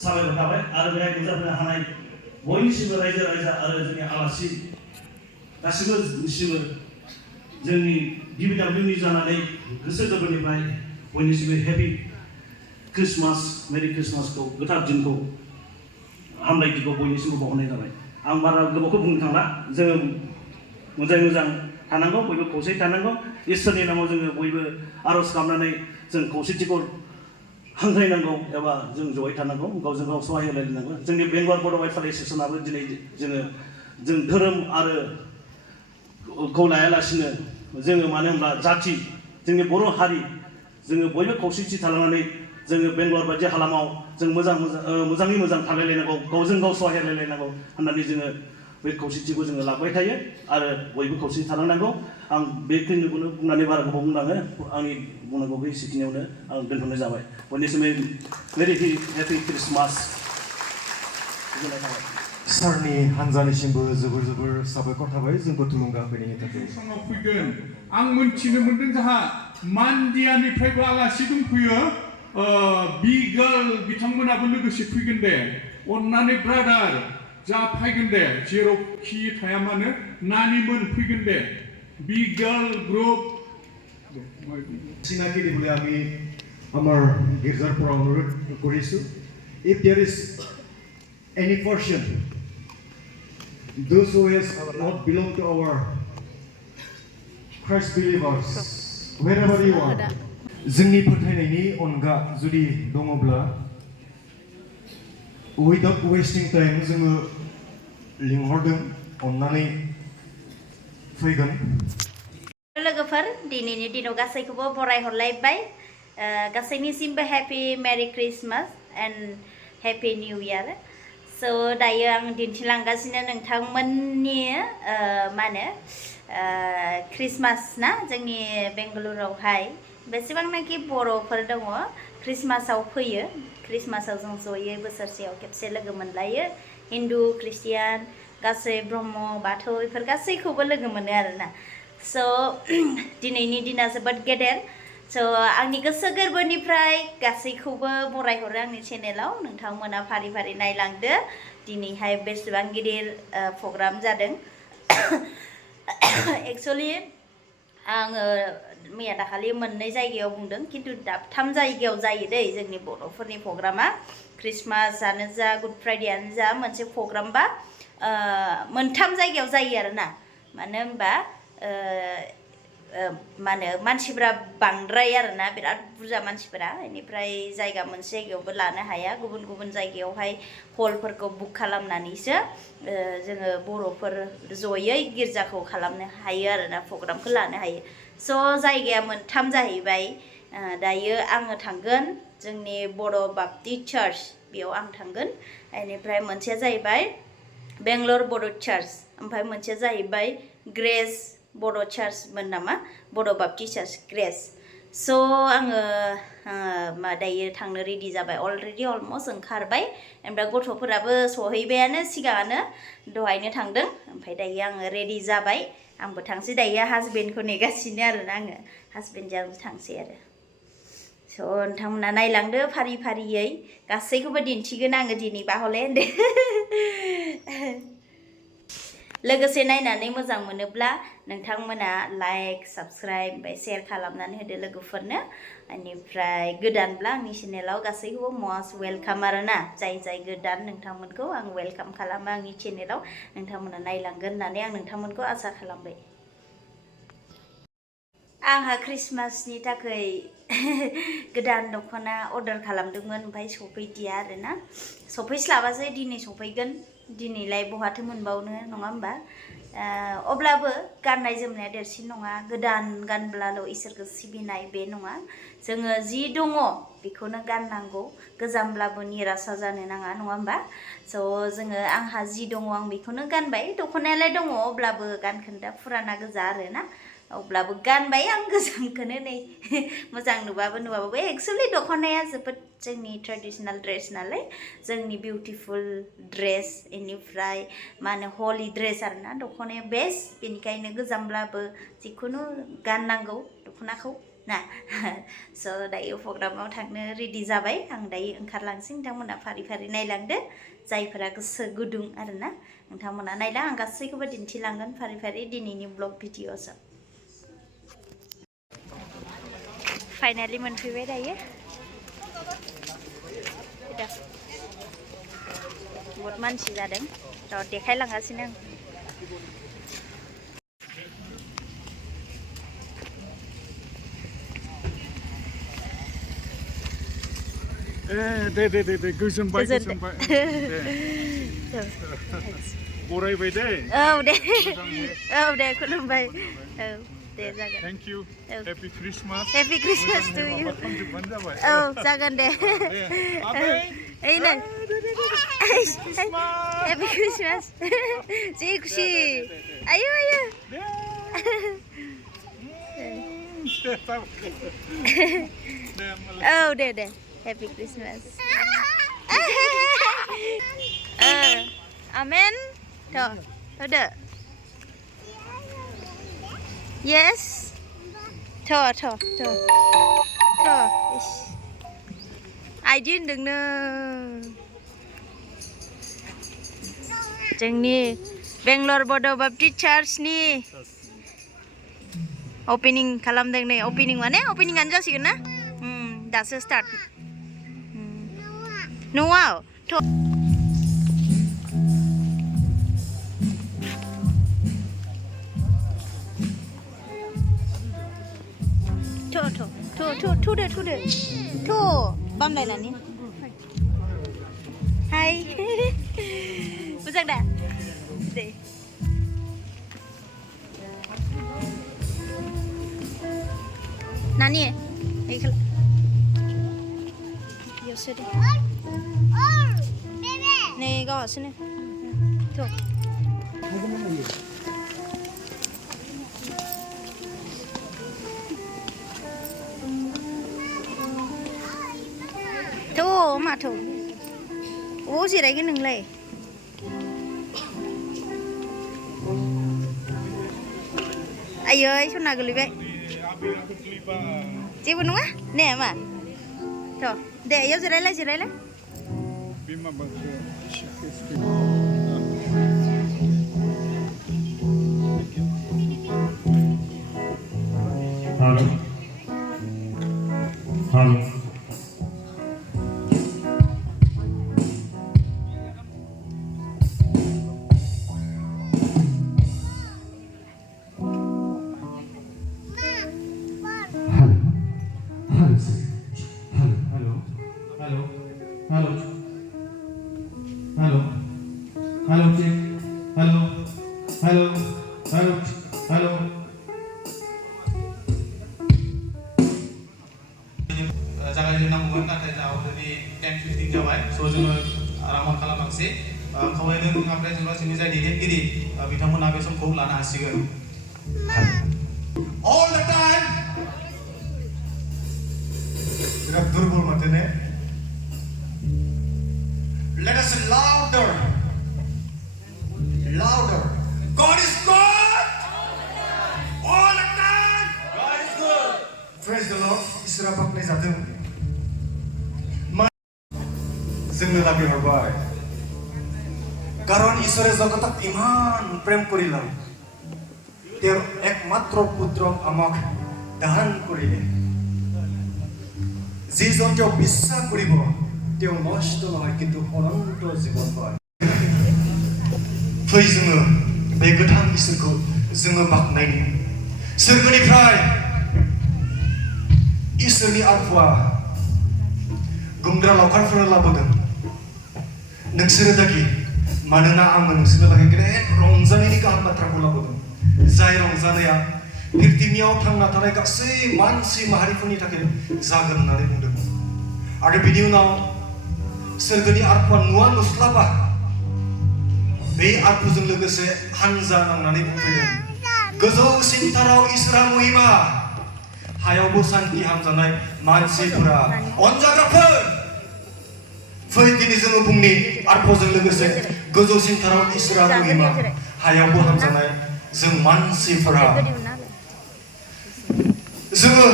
साबायखर थाबाय आरो बेहाय नुजाफैनो हानाय बयनिसिमबो रायजो राजा आरो जोंनि आलासि गासिबोनिसिमबो जोंनि गिबिनि जानानै गोसो गोरबोनिफ्राय बयनिसिमबो हेपि क्रिसमास मेरि क्रिसमासखौ गोथार दिनखौ हामलायथिखौ बयनिसिमबो बावहरनाय जाबाय। आं बारा गोबावखौ बुंनो थांला, जोङो मोजां थानांगौ, बयबो खौसेयै थानांगौ, इसोरनि नामाव जोङो बयबो आर'ज खालामनानै जों खौसेथिखौ हांख्रायनांगौ एबा जों जयै थानांगौ, गावजों गाव सहाय होलायनांगौ। जोंनि बेंगलर बड' बाप्टिस्ट चर्चआबो दिनै जों धोरोम आरो खौ लायालासिनो जोङो मानो होनब्ला जाथि जोंनि बर' हारि जोङो बयबो खौसेथि थालांनानै जोङो बेंगलर बायदि हालामाव जों मोजाङै मोजां थालायलायनांगौ, गावजों गाव सहाय होलायलायनांगौ होननानै जोङो बे खौसेथिखौ जोङो लाबाय थायो आरो बयबो खौसेथि थालांनांगौ। आं बेखिनिखौनो बुंनानै बारा गोबाव बुंनाङो, आंनि बुंनांगौ बे एसेखिनियावनो आं दोनथ'नाय जाबाय। बयनिसिम भेरि हेपि क्रिसमास। गोजोननाय थाबाय। सारनि हानजानिसिमबो जोबोर साबायखर थाबाय जोंखौ थुलुंगा होनायनि थाखाय। समाव फैगोन आं मोनथिनो मोनदों जोंहा मान्दियानिफ्रायबो आलासि दंफैयो, बिगाल बिथांमोनाबो लोगोसे फैगोन दे। अन्नानै ब्रादार जा फैगोन दे, जेरावखि थाया मानो नानिमोन फैगोन दे। बिगाल ग्रुप চিনাকি দিবলৈ আমি আমাৰ গীৰ্জাৰ পৰা অনুৰোধ কৰিছোঁ, if there is any person those who has not belong to our Christ believers wherever you are, जोंनि फोथायनायनि अनगा जुदि दङब्ला without wasting time जोङो लिंहरदों, अन्नानै फैगोन। लोगोफोर दिनैनि दिनाव गासैखौबो बरायहरलायबाय, गासैनिसिमबो happy merry Christmas and happy new year. स' दायो आं दिन्थिलांगासिनो नोंथांमोननि मा होनो क्रिसमास ना, जोंनि बेंगालुरुआवहाय बेसेबांनाखि बर'फोर दङ क्रिसमासाव फैयो। क्रिसमासाव जों जयै बोसोरसेयाव खेबसे लोगो मोनलायो, हिन्दु ख्रिस्टियान गासै ब्रह्म बाथौ बेफोर गासैखौबो लोगो मोनो आरोना। स' दिनैनि दिना जोबोद गेदेर। स' आंनि गोसो गोरबोनिफ्राय गासैखौबो बरायहरो आंनि चेनेलाव। नोंथांमोना फारि फारि नायलांदो दिनैहाय बेसेबां गिदिर प्रग्राम जादों। एक्सुवेलि आङो मैया दाखालि मोननै जायगायाव बुंदों, खिन्थु दाबथाम जायगायाव जायो दै जोंनि बर'फोरनि प्रग्रामा। क्रिसमासआनो जा गुड फ्राइडेआनो जा मोनसे प्रग्रामबा मोनथाम जायगायाव जायो आरोना। मानो होनबा मा होनो मानसिफ्रा बांद्राय आरोना, बिराद बुरजा मानसिफोरा, बेनिफ्राय जायगा मोनसे जायगायावबो लानो हाया, गुबुन गुबुन जायगायावहाय हलफोरखौ बुक खालामनानैसो जोङो बर'फोर जयै गिर्जाखौ खालामनो हायो आरोना, प्रग्रामखौ लानो हायो। स' जायगाया मोनथाम जाहैबाय। दायो आङो थांगोन जोंनि बड' बाप्टिस्ट चार्च, बेयाव आं थांगोन। बेनिफ्राय मोनसेया जाहैबाय बेंगलर बड' चार्च, ओमफ्राय मोनसेया जाहैबाय ग्रेस बड' चार्चमोन नामा, बड' बाप्टिस्ट चार्च ग्रेस। स' आङो दायो थांनो रेडि जाबाय, अलरेडि अलमस्ट ओंखारबाय। ओमफ्राय गथ'फोराबो सहैबायानो, सिगाङानो दहायनो थांदों। ओमफ्राय दायो आङो रेडि जाबाय, आंबो थांसै। दायो हासबेन्डखौ नेगासिनो आरोना आङो, हासबेन्डजों आंबो थांसै आरो। स' नोंथांमोना नायलांदो फारि फारियै, गासैखौबो दिन्थिगोन आङो दिनैबा हले होनदो। लोगोसे नायनानै मोजां मोनोब्ला नोंथांमोना लाइक साबस्क्राइब ओमफ्राय शेयार खालामनानै होदो लोगोफोरनो। बेनिफ्राय गोदानब्ला आंनि चेनेलाव गासैखौबो मस्ट वेलकाम आरोना, जाय गोदान नोंथांमोनखौ आं वेलकाम खालामो आंनि चेनेलाव। नोंथांमोना नायलांगोन होननानै आं नोंथांमोनखौ आसा खालामबाय। आंहा क्रिसमासनि थाखाय गोदान दख'ना अर्डार खालामदोंमोन, ओमफ्राय सफैदिया आरोना, सफैस्लाबासै दिनै सफैगोन। दिनैलाय बहाथो मोनबावनो, नङा होमबा? अब्लाबो गाननाय जोमनाया देरसिन नङा, गोदान गानब्लाल' इसोरखौ सिबिनाय बे नङा। जोङो जि दङ बेखौनो गाननांगौ, गोजामब्लाबो निरासा जानो नाङा, नङा होमबा? स' जोङो आंहा जि दङ आं बेखौनो गानबाय। दख'नायालाय दङ, अब्लाबो गानखोन्दा फुराना गोजा आरोना, अब्लाबो गानबाय आं गोजामखौनो नै। मोजां नुबाबो एक्सुवेलि दख'नाया जोबोद जोंनि ट्रेडिसनेल ड्रेस नालाय, जोंनि बिउटिफुल ड्रेस, बेनिफ्राय मा होनो हलि ड्रेस आरोना दख'नाया बेस्ट। बेनिखायनो गोजामब्लाबो जिखुनु गाननांगौ दख'नाखौ, ना स' दायो प्रग्रामाव थांनो रेडि जाबाय आं दायो ओंखारलांसै नोंथांमोना फारि फारि नायलांदो जायफोरा गोसो गुदुं आरोना नोंथांमोना नायला आं गासैखौबो दिन्थिलांगोन फारि फारि दिनैनि ब्लग भिडिअ'सआव फाइनालि मोनफैबाय दायो बहुत मानसि जादों र' देखायलांगासिनो दे गोजोनबाय बरायबाय दे औ दे खुलुमबाय औ दे जागोन thank you happy Christmas to you औ जागोन दे ओइ नै हेपि क्रिसमास जि खुसि आयु औ दे हेपि क्रिसमास आमेन थ' होदो yes थ' आइदि होनदोंनो जोंनि बेंगलर बड' बाप्टिस्ट चार्चनि ओपनिं खालामदों नै ओपनिं माने ओपनिंआनो जासिगोन ना दासो स्टार्ट न'आव थ' बामलायनानै हाय मोजां दा दे नानि बेयावसो दे नै गावहासोनो थ' माथो अ जिरायगोन नोंलाय आयै सना गोलैबाय जेबो नङा ने मा थ' दे इयाव जिरायलाय Hello. Hello. जागायजेननांगौमोन नाथाय जोंहा अलरेडि 10:15 जाबाय स' जोङो आराम खालामलांसै खावलायदों ओमफ्राय जोंनि जाय दैदेनगिरि बिथांमोना बे समखौ लानो हासिगोन all the time बिराद दुर्बल माथो ने let us say louder God is good all the time God is good praise the Lord इसोरा बाख्नाय जाथों जोंनो लागै हरबाय कारण ईश्वरे जगतक इमान प्रेम करिला तेर एकमात्र पुत्र आमक दान करिले जी जन বিশ্বাস करिब तेव नष्ट নহয় কিন্তু অনন্ত জীবন পায় फै जोङो बे गोथां इसोरखौ जोङो बाख्नायनो सोरगोनिफ्राय इसोरनि आत्मा गुमग्रा लावखारफोरा लाबोदों नोंसोरो दागि मानोना आङो नोंसोरनो लागै गेदेर रंजानायनि गाहाम बाथ्राखौ लाबोदों जाय रंजानाया पृथ्वीयाव थांना थानाय गासै मानसि माहारिफोरनि थाखाय जागोन होननानै बुंदों आरो बिनि उनाव सोरगोनि आत्मा नुवा नुस्लाबा बे आत्माजों लोगोसे हानजा नांनानै बुंफैदों गोजौसिन थाराव इसोरा महिमा हायावबो शान्ति हामजानाय मानसिफोरा अनजाग्राफोर फै दिनै जोङो बुंनि आत्माजों लोगोसे गोजौसिन थाराव इसोरा महिमा हायावबो हामजानाय जों मानसिफोरा जोङो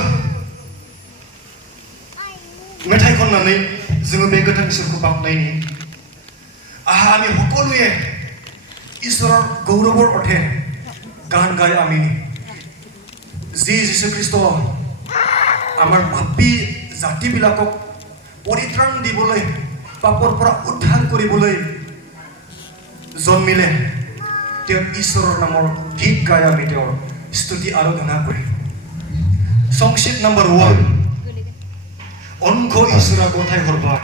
खननानै जोङो बे गोथां इसोरखौ बाख्नायनि आहा आमी সকলোৱে ঈশ্বৰৰ গৌৰৱৰ অৰ্থে গান গাই আমি যীশু খ্ৰীষ্ট আমাৰ পাপী জাতিবিলাকক পৰিত্ৰাণ দিবলৈ পাপৰ পৰা উদ্ধাৰ কৰিবলৈ জন্মিলে তেওঁ ঈশ্বৰৰ নামৰ গীত গাই আমি তেওঁৰ স্তুতি আৰাধনা কৰি সংগীত নম্বৰ 1 অনখো ঈশ্বৰা গথাই হৰবা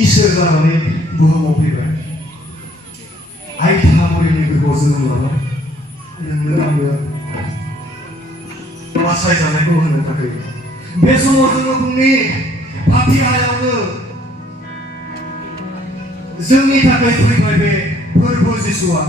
इसोर जानानै बुहुमाव फैबाय आइथा मरिनि गोरबोआव जोनोम लाबाय नोंनो आंनो बासायजानायखौ होनो थाखाय बे समाव जोङो बुंनि पापी हायावनो जोंनि थाखाय फैबाय बे फोरबो जिसुआ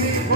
Hey,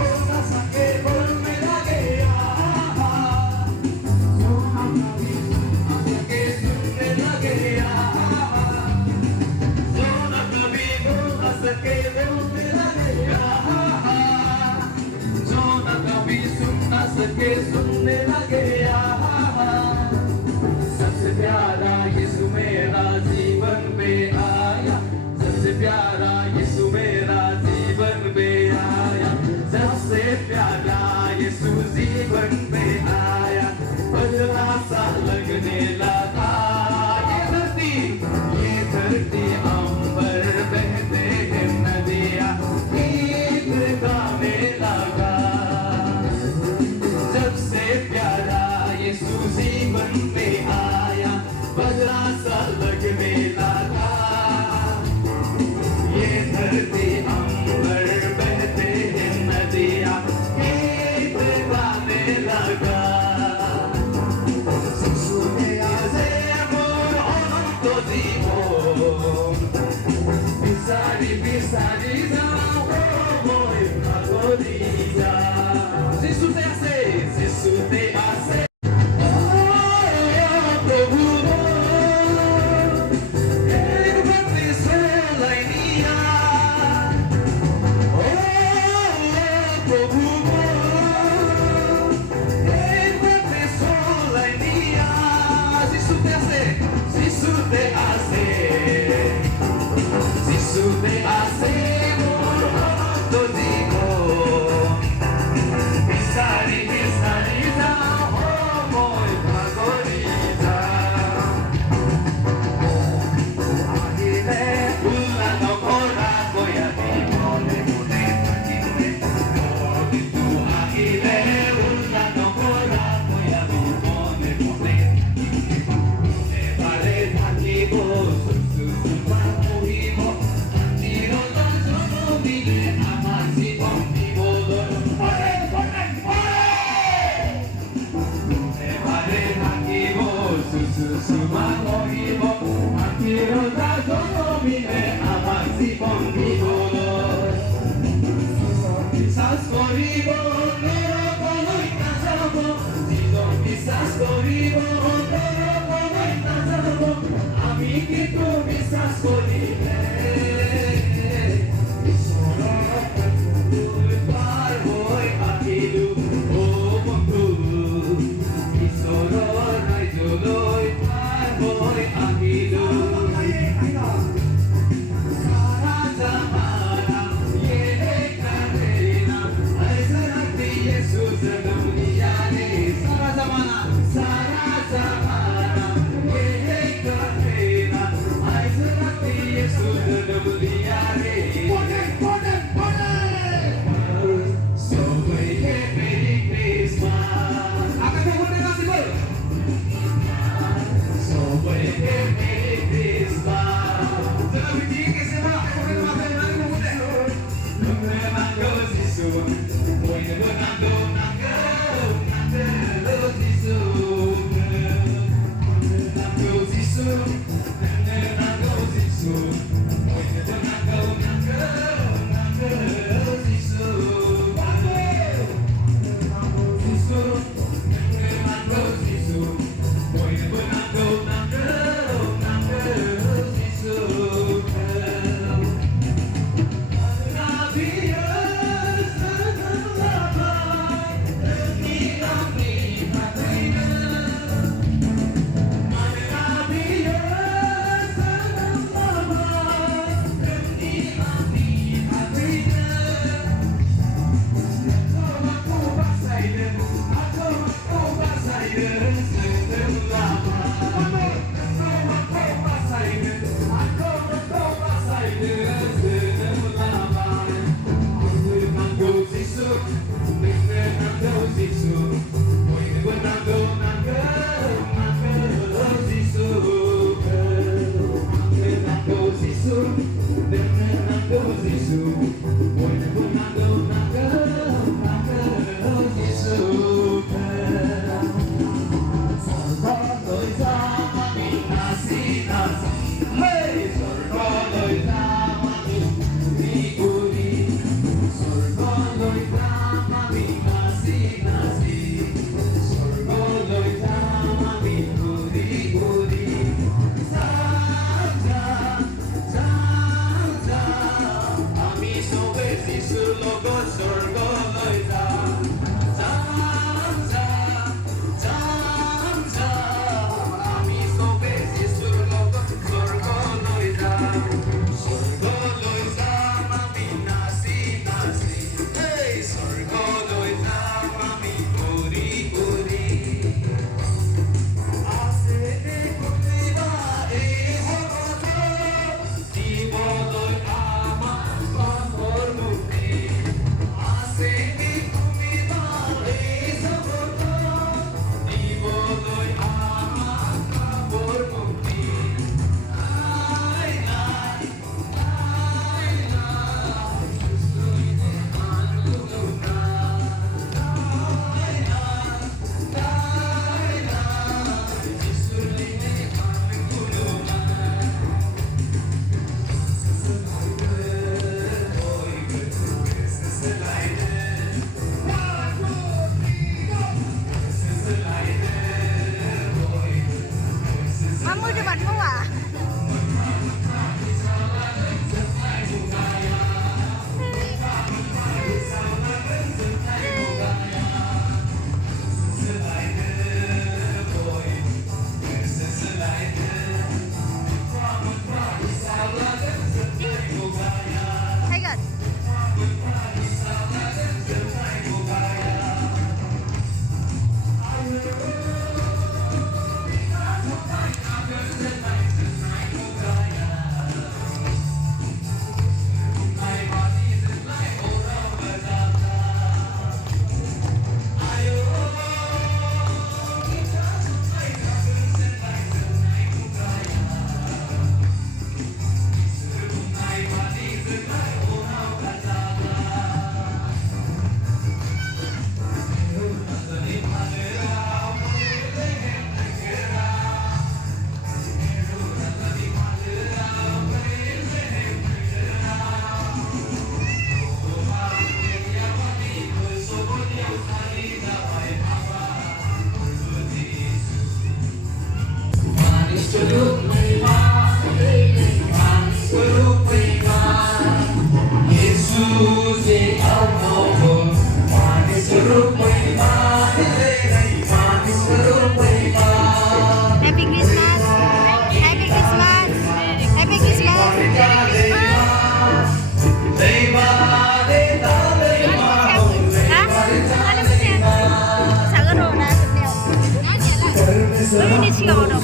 बैनि सिगाङाव दं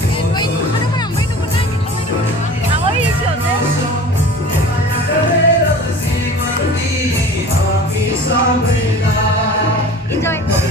आं ओइनि सिगाङाव Enjoy.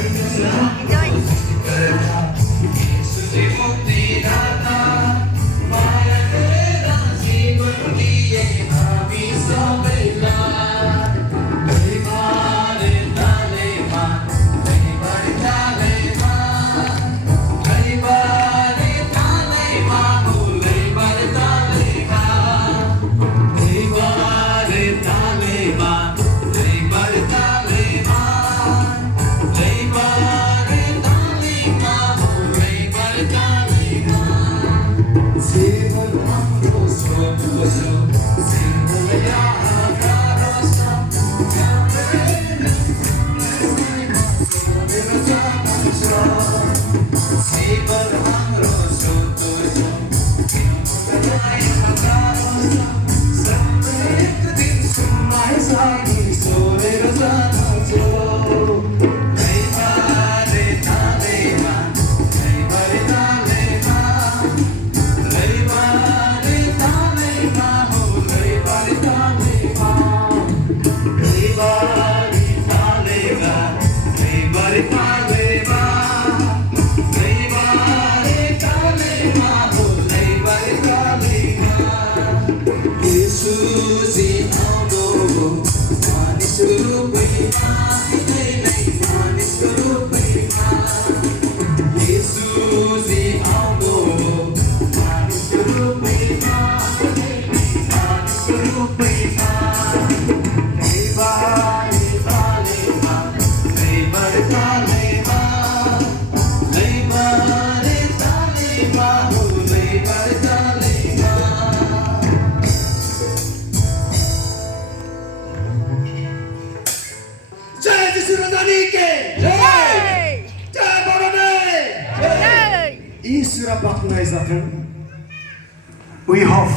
We hope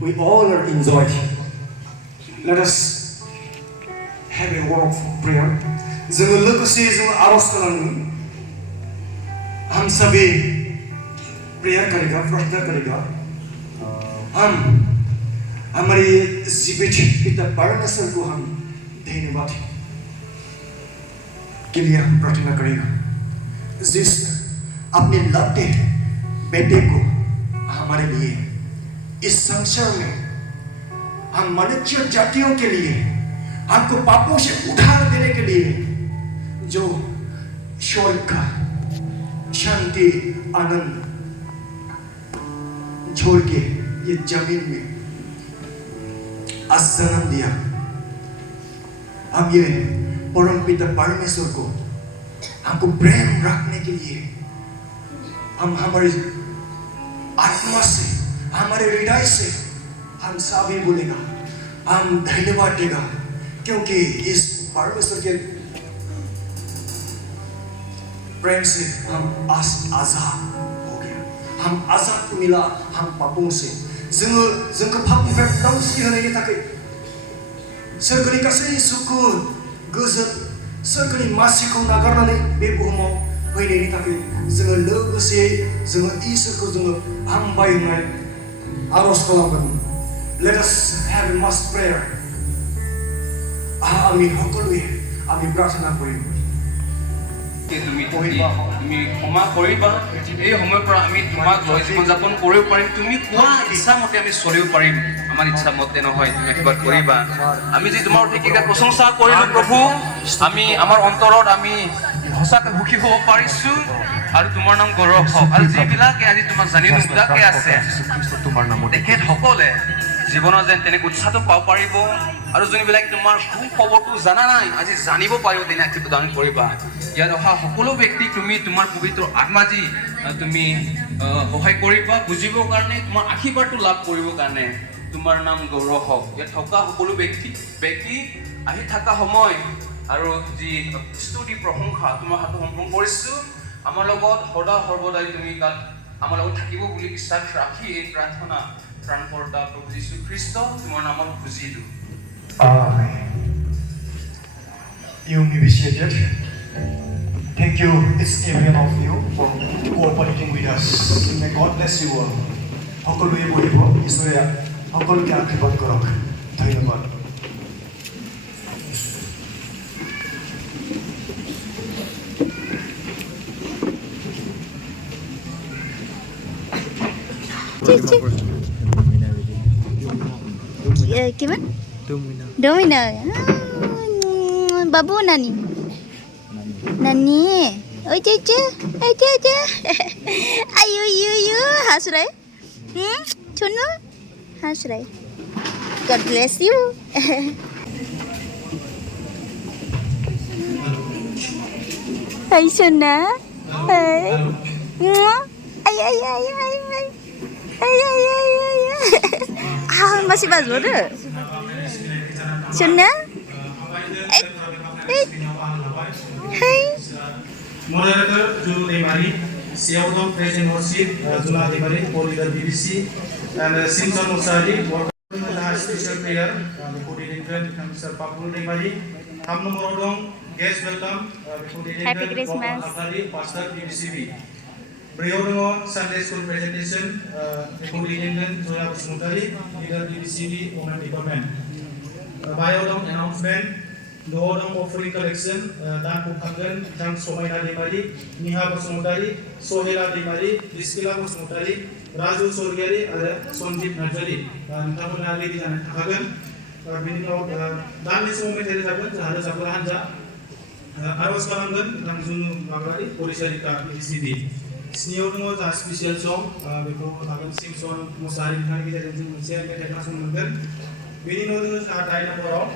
we all are enjoyed. Let us have a word of prayer. जों लोगोसे जों आरज खालामो हम सभी प्रेयर करेगा प्रार्थना करेगा हम हमारे जीवित पिता परमेश्वर को हम धन्यवाद के लिए हम प्रार्थना करेगा जिस अपने लौटे बेटे को हमारे लिए इस संसार में हम मनुष्य जातियों के लिए हमको पापों से उठार देने के लिए जो स्वर्ग का शांति आनंद छोड़ के ये जमीन में आज जन्म दिया हम ये परम पिता परमेश्वर को हमको प्रेम रखने के लिए हम हमारे आत्मा से हमारे हृदय से हम सभी बोलेगा हम धन्यवाद देगा क्योंकि इस परमेश्वर के प्रेम से हम आजाद हो गया हम आजाद मिला हम पापों से जोंखौ पापनिफ्राय उदांस्रि होनायनि थाखाय सोरगोनि गासै सुखु गोजोन सोरगोनि मासिखौ नागारनानै बे बुहुमाव फैनायनि थाखाय जोङो लोगोसे जोङो इसोरखौ जोङो हामबायनाय आरज खालामगोन let us have a mass prayer আমি সকলোৱে আমি প্ৰাৰ্থনা কৰিম তুমি ক্ষমা কৰিবা এই সময়ৰ পৰা আমি তোমাক লৈ জীৱন যাপন কৰিব পাৰিম তুমি কোৱা ইচ্ছা মতে আমি চলিব পাৰিম আমাৰ ইচ্ছা মতে নহয় তুমি একেবাৰে কৰিবা আমি যে তোমাৰ ঠিককে প্ৰশংসা কৰিলো প্ৰভু আমি আমাৰ অন্তৰত আমি সঁচাকৈ সুখী হ'ব পাৰিছো আৰু তোমাৰ নাম গৌৰৱ হওক আৰু যিবিলাকে আজি তোমাক জানি নোলোৱাকে আছে তোমাৰ নামত তেখেতসকলে জীৱনত যেন তেনেকৈ উৎসাহটো পাব পাৰিব আৰু যোনবিলাক তোমাৰ খবৰটো জানা নাই আজি জানিব পাৰিব তেনে প্ৰদান কৰিবা ইয়াত অহা সকলো ব্যক্তিক তুমি তোমাৰ পবিত্ৰ আত্মা যি তুমি সহায় কৰিবা বুজিবৰ কাৰণে তোমাৰ আশীৰ্বাদটো লাভ কৰিবৰ কাৰণে তোমাৰ নাম গৌৰৱ হওক ইয়াত থকা সকলো ব্যক্তি আহি থকা সময় আৰু যি স্তুতি প্ৰশংসা তোমাৰ হাতত সমৰ্পণ কৰিছোঁ আমাৰ লগত সদা সৰ্বদাই তুমি তাত আমাৰ লগত থাকিব বুলি বিশ্বাস ৰাখি এই প্ৰাৰ্থনা প্ৰাণকৰ্তা প্ৰভু যীশু খ্ৰীষ্ট তোমাৰ নামত খুজিলোঁ Amen. You may be seated. Thank you, each every one of you, for cooperating with us. May God bless you all. সকলোৱে বহিব ঈশ্বৰে সকলোকে আশীৰ্বাদ কৰক ধন্যবাদ Gimana? Domina. Babu nani? Nani? Aja. Ayu. Hasurai? Chunu? Hasurai. God bless you. Hai Shona. Hai. Ay. Ah, masih baru deh. Shona? Hai. Moderator Julu Demari, Siaudom President Worship, Jula Demari, Co-leader BBC, and Simpson Musadi, special prayer, the coordinator, Mr. Papul Demari, Hamno Morodong, guest welcome, the coordinator, Happy Christmas. Pastor BBCB. Briodongo Sunday School presentation, the coordinator, Zoya Busmutari, leader BBCB, Women Department. Biodom announcement. Doodong offering collection dan bukankan dan Somaina Demari, Niha Busmutari, Sohela Demari, Rizkila Busmutari, Raju Surgari, ada Sonjit Najari dan kamu nanti di sana akan minum dan di semua meja disampaikan ada sebelah hanja arus kalangan dan zunu magari polisarika BCD. Senior dong ada special song, betul akan Simpson Musari dengan kita dan share meja langsung nonton. Bini nonton saat ayat nomor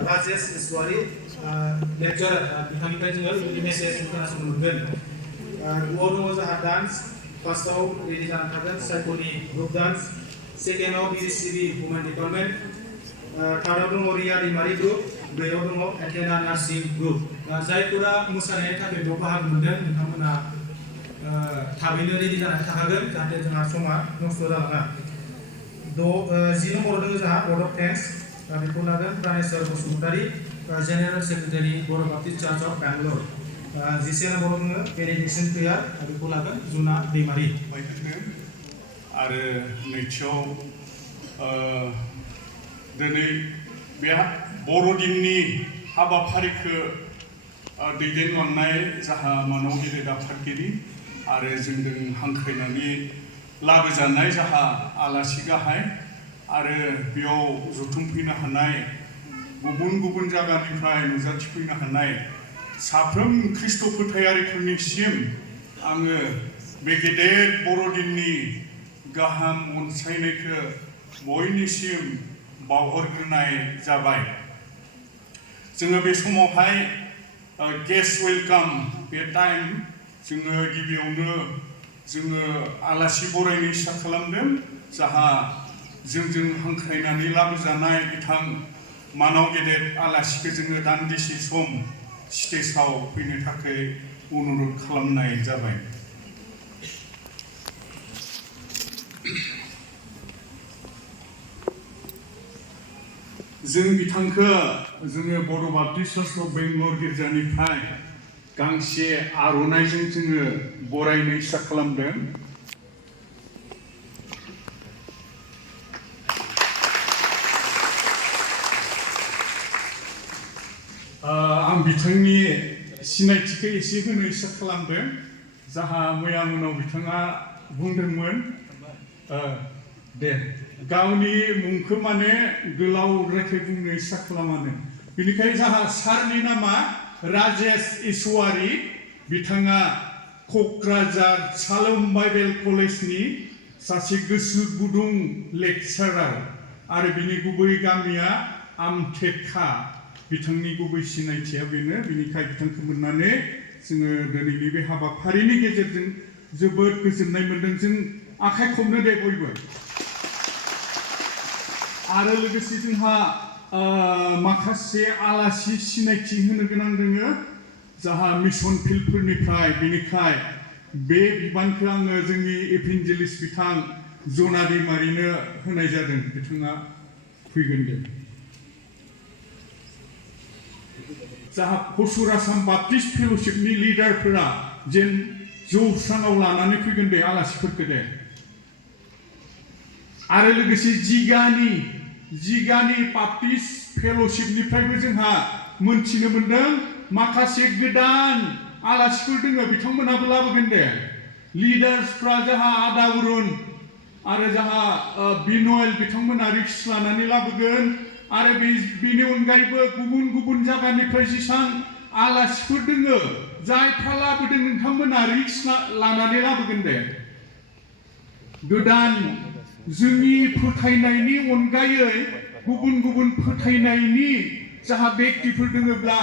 Rajesh Iswari lecture kami juga ini message kita langsung nonton. Dua dong saat dance, first out ini jangan kaget sekali group dance, second out BCB Women Department, third dong Moria di Mari group, beliau dong Athena Nursing group. Saya pura musanya kami berpaham nonton, namun थाबैनो ready जानानै थाखागोन जाहाथे जोंहा समा नस्थ' जालाङा जिनो मरदों जोंहा board of thanks बेखौ लागोन प्राणेश्वर बसुमतारी जेनेरेल सेक्रेटारि बड' बाप्टिस्ट चार्च अफ बेंगलर जिसे नम्बर दङ बेनेडिक्सन प्रेयार बेखौ लागोन जुना दैमारि आरो नैथियाव दिनै बे बर'दिननि हाबाफारिखौ दैदेनलांनाय जाहा मानाव गेदेर आफादगिरि आरो जोंजों हांख्रायनानै लाबोजानाय जाहा आलासि गाहाय आरो बेयाव जथुमफैनो हानाय गुबुन गुबुन जायगानिफ्राय नुजाथिफैनो हानाय साफ्रोम ख्रिस्ट' फोथायारिफोरनिसिम आङो बे गेदेर बर'दिननि गाहाम अनसायनायखौ बयनिसिम बावहरग्रोनाय जाबाय जोङो बे समावहाय गेस्ट वेलकाम बे टाइम जोङो गिबियावनो जोङो आलासि बरायनो इसा खालामदों जाहा जोंजों हांख्रायनानै लाबोजानाय बिथां मानाव गेदेर आलासिखौ जोङो दान्दिसे सम स्टेजआव फैनो थाखाय अनुरोध खालामनाय जाबाय जों बिथांखौ जोङो बड' बाप्टिस्ट चार्च अफ बेंगलर गिर्जानिफ्राय गांसे आर'नाइजों जोङो बरायनो इसा खालामदों आं बिथांनि सिनायथिखौ एसे होनो इसा खालामदों जाहा मैया मोनाव बिथाङा बुंदोंमोन दे गावनि मुंखौ माने गोलाव रायथाइ बुंनो इसा खालामानो बेनिखायनो जाहा सारनि नामा राजेश इसवारी बिथाङा क'क्राझार सालोम बाइबेल कलेजनि सासे गोसो गुदुं लेक्चारार आरो बिनि गुबै गामिया आमथेखा बिथांनि गुबै सिनायथिया बेनो बिनिखाय बिथांखौ मोननानै जोङो दिनैनि बे हाबाफारिनि गेजेरजों जोबोद गोजोननाय मोन्दों जों आखाइ खबनो दे बयबो आरो लोगोसे जोंहा माखासे आलासि सिनायथि होनो गोनां दोङो जाहा मिशन फिल्डफोरनिफ्राय बेनिखाय बे बिबानखौ आङो जोंनि इभान्जेलिस्ट बिथां जना दैमारिनो होनाय जादों बिथाङा फैगोन दे जाहा हसुर आसाम बाप्टिस्ट फेल'शिपनि लिडारफोरा जेन जौस्राङाव लानानै फैगोन दे आलासिफोरखौ दे आरो लोगोसे जिगानि बाप्टिस्ट फेल'शिपनिफ्रायबो जोंहा मोनथिनो मोनदों माखासे गोदान आलासिफोर दङ बिथांमोनाबो लाबोगोन दे लिडार्सफ्रा जाहा आदा अरुण आरो जाहा बिनयल बिथांमोना रिक्स लानानै लाबोगोन आरो बेनि अनगायैबो गुबुन गुबुन जायगानिफ्राय जेसां आलासिफोर दङ जायफ्रा लाबोदों नोंथांमोना रिक्स लानानै लाबोगोन दे गोदान जोंनि फोथायनायनि अनगायै गुबुन गुबुन फोथायनायनि जाहा बेक्तिफोर दङब्ला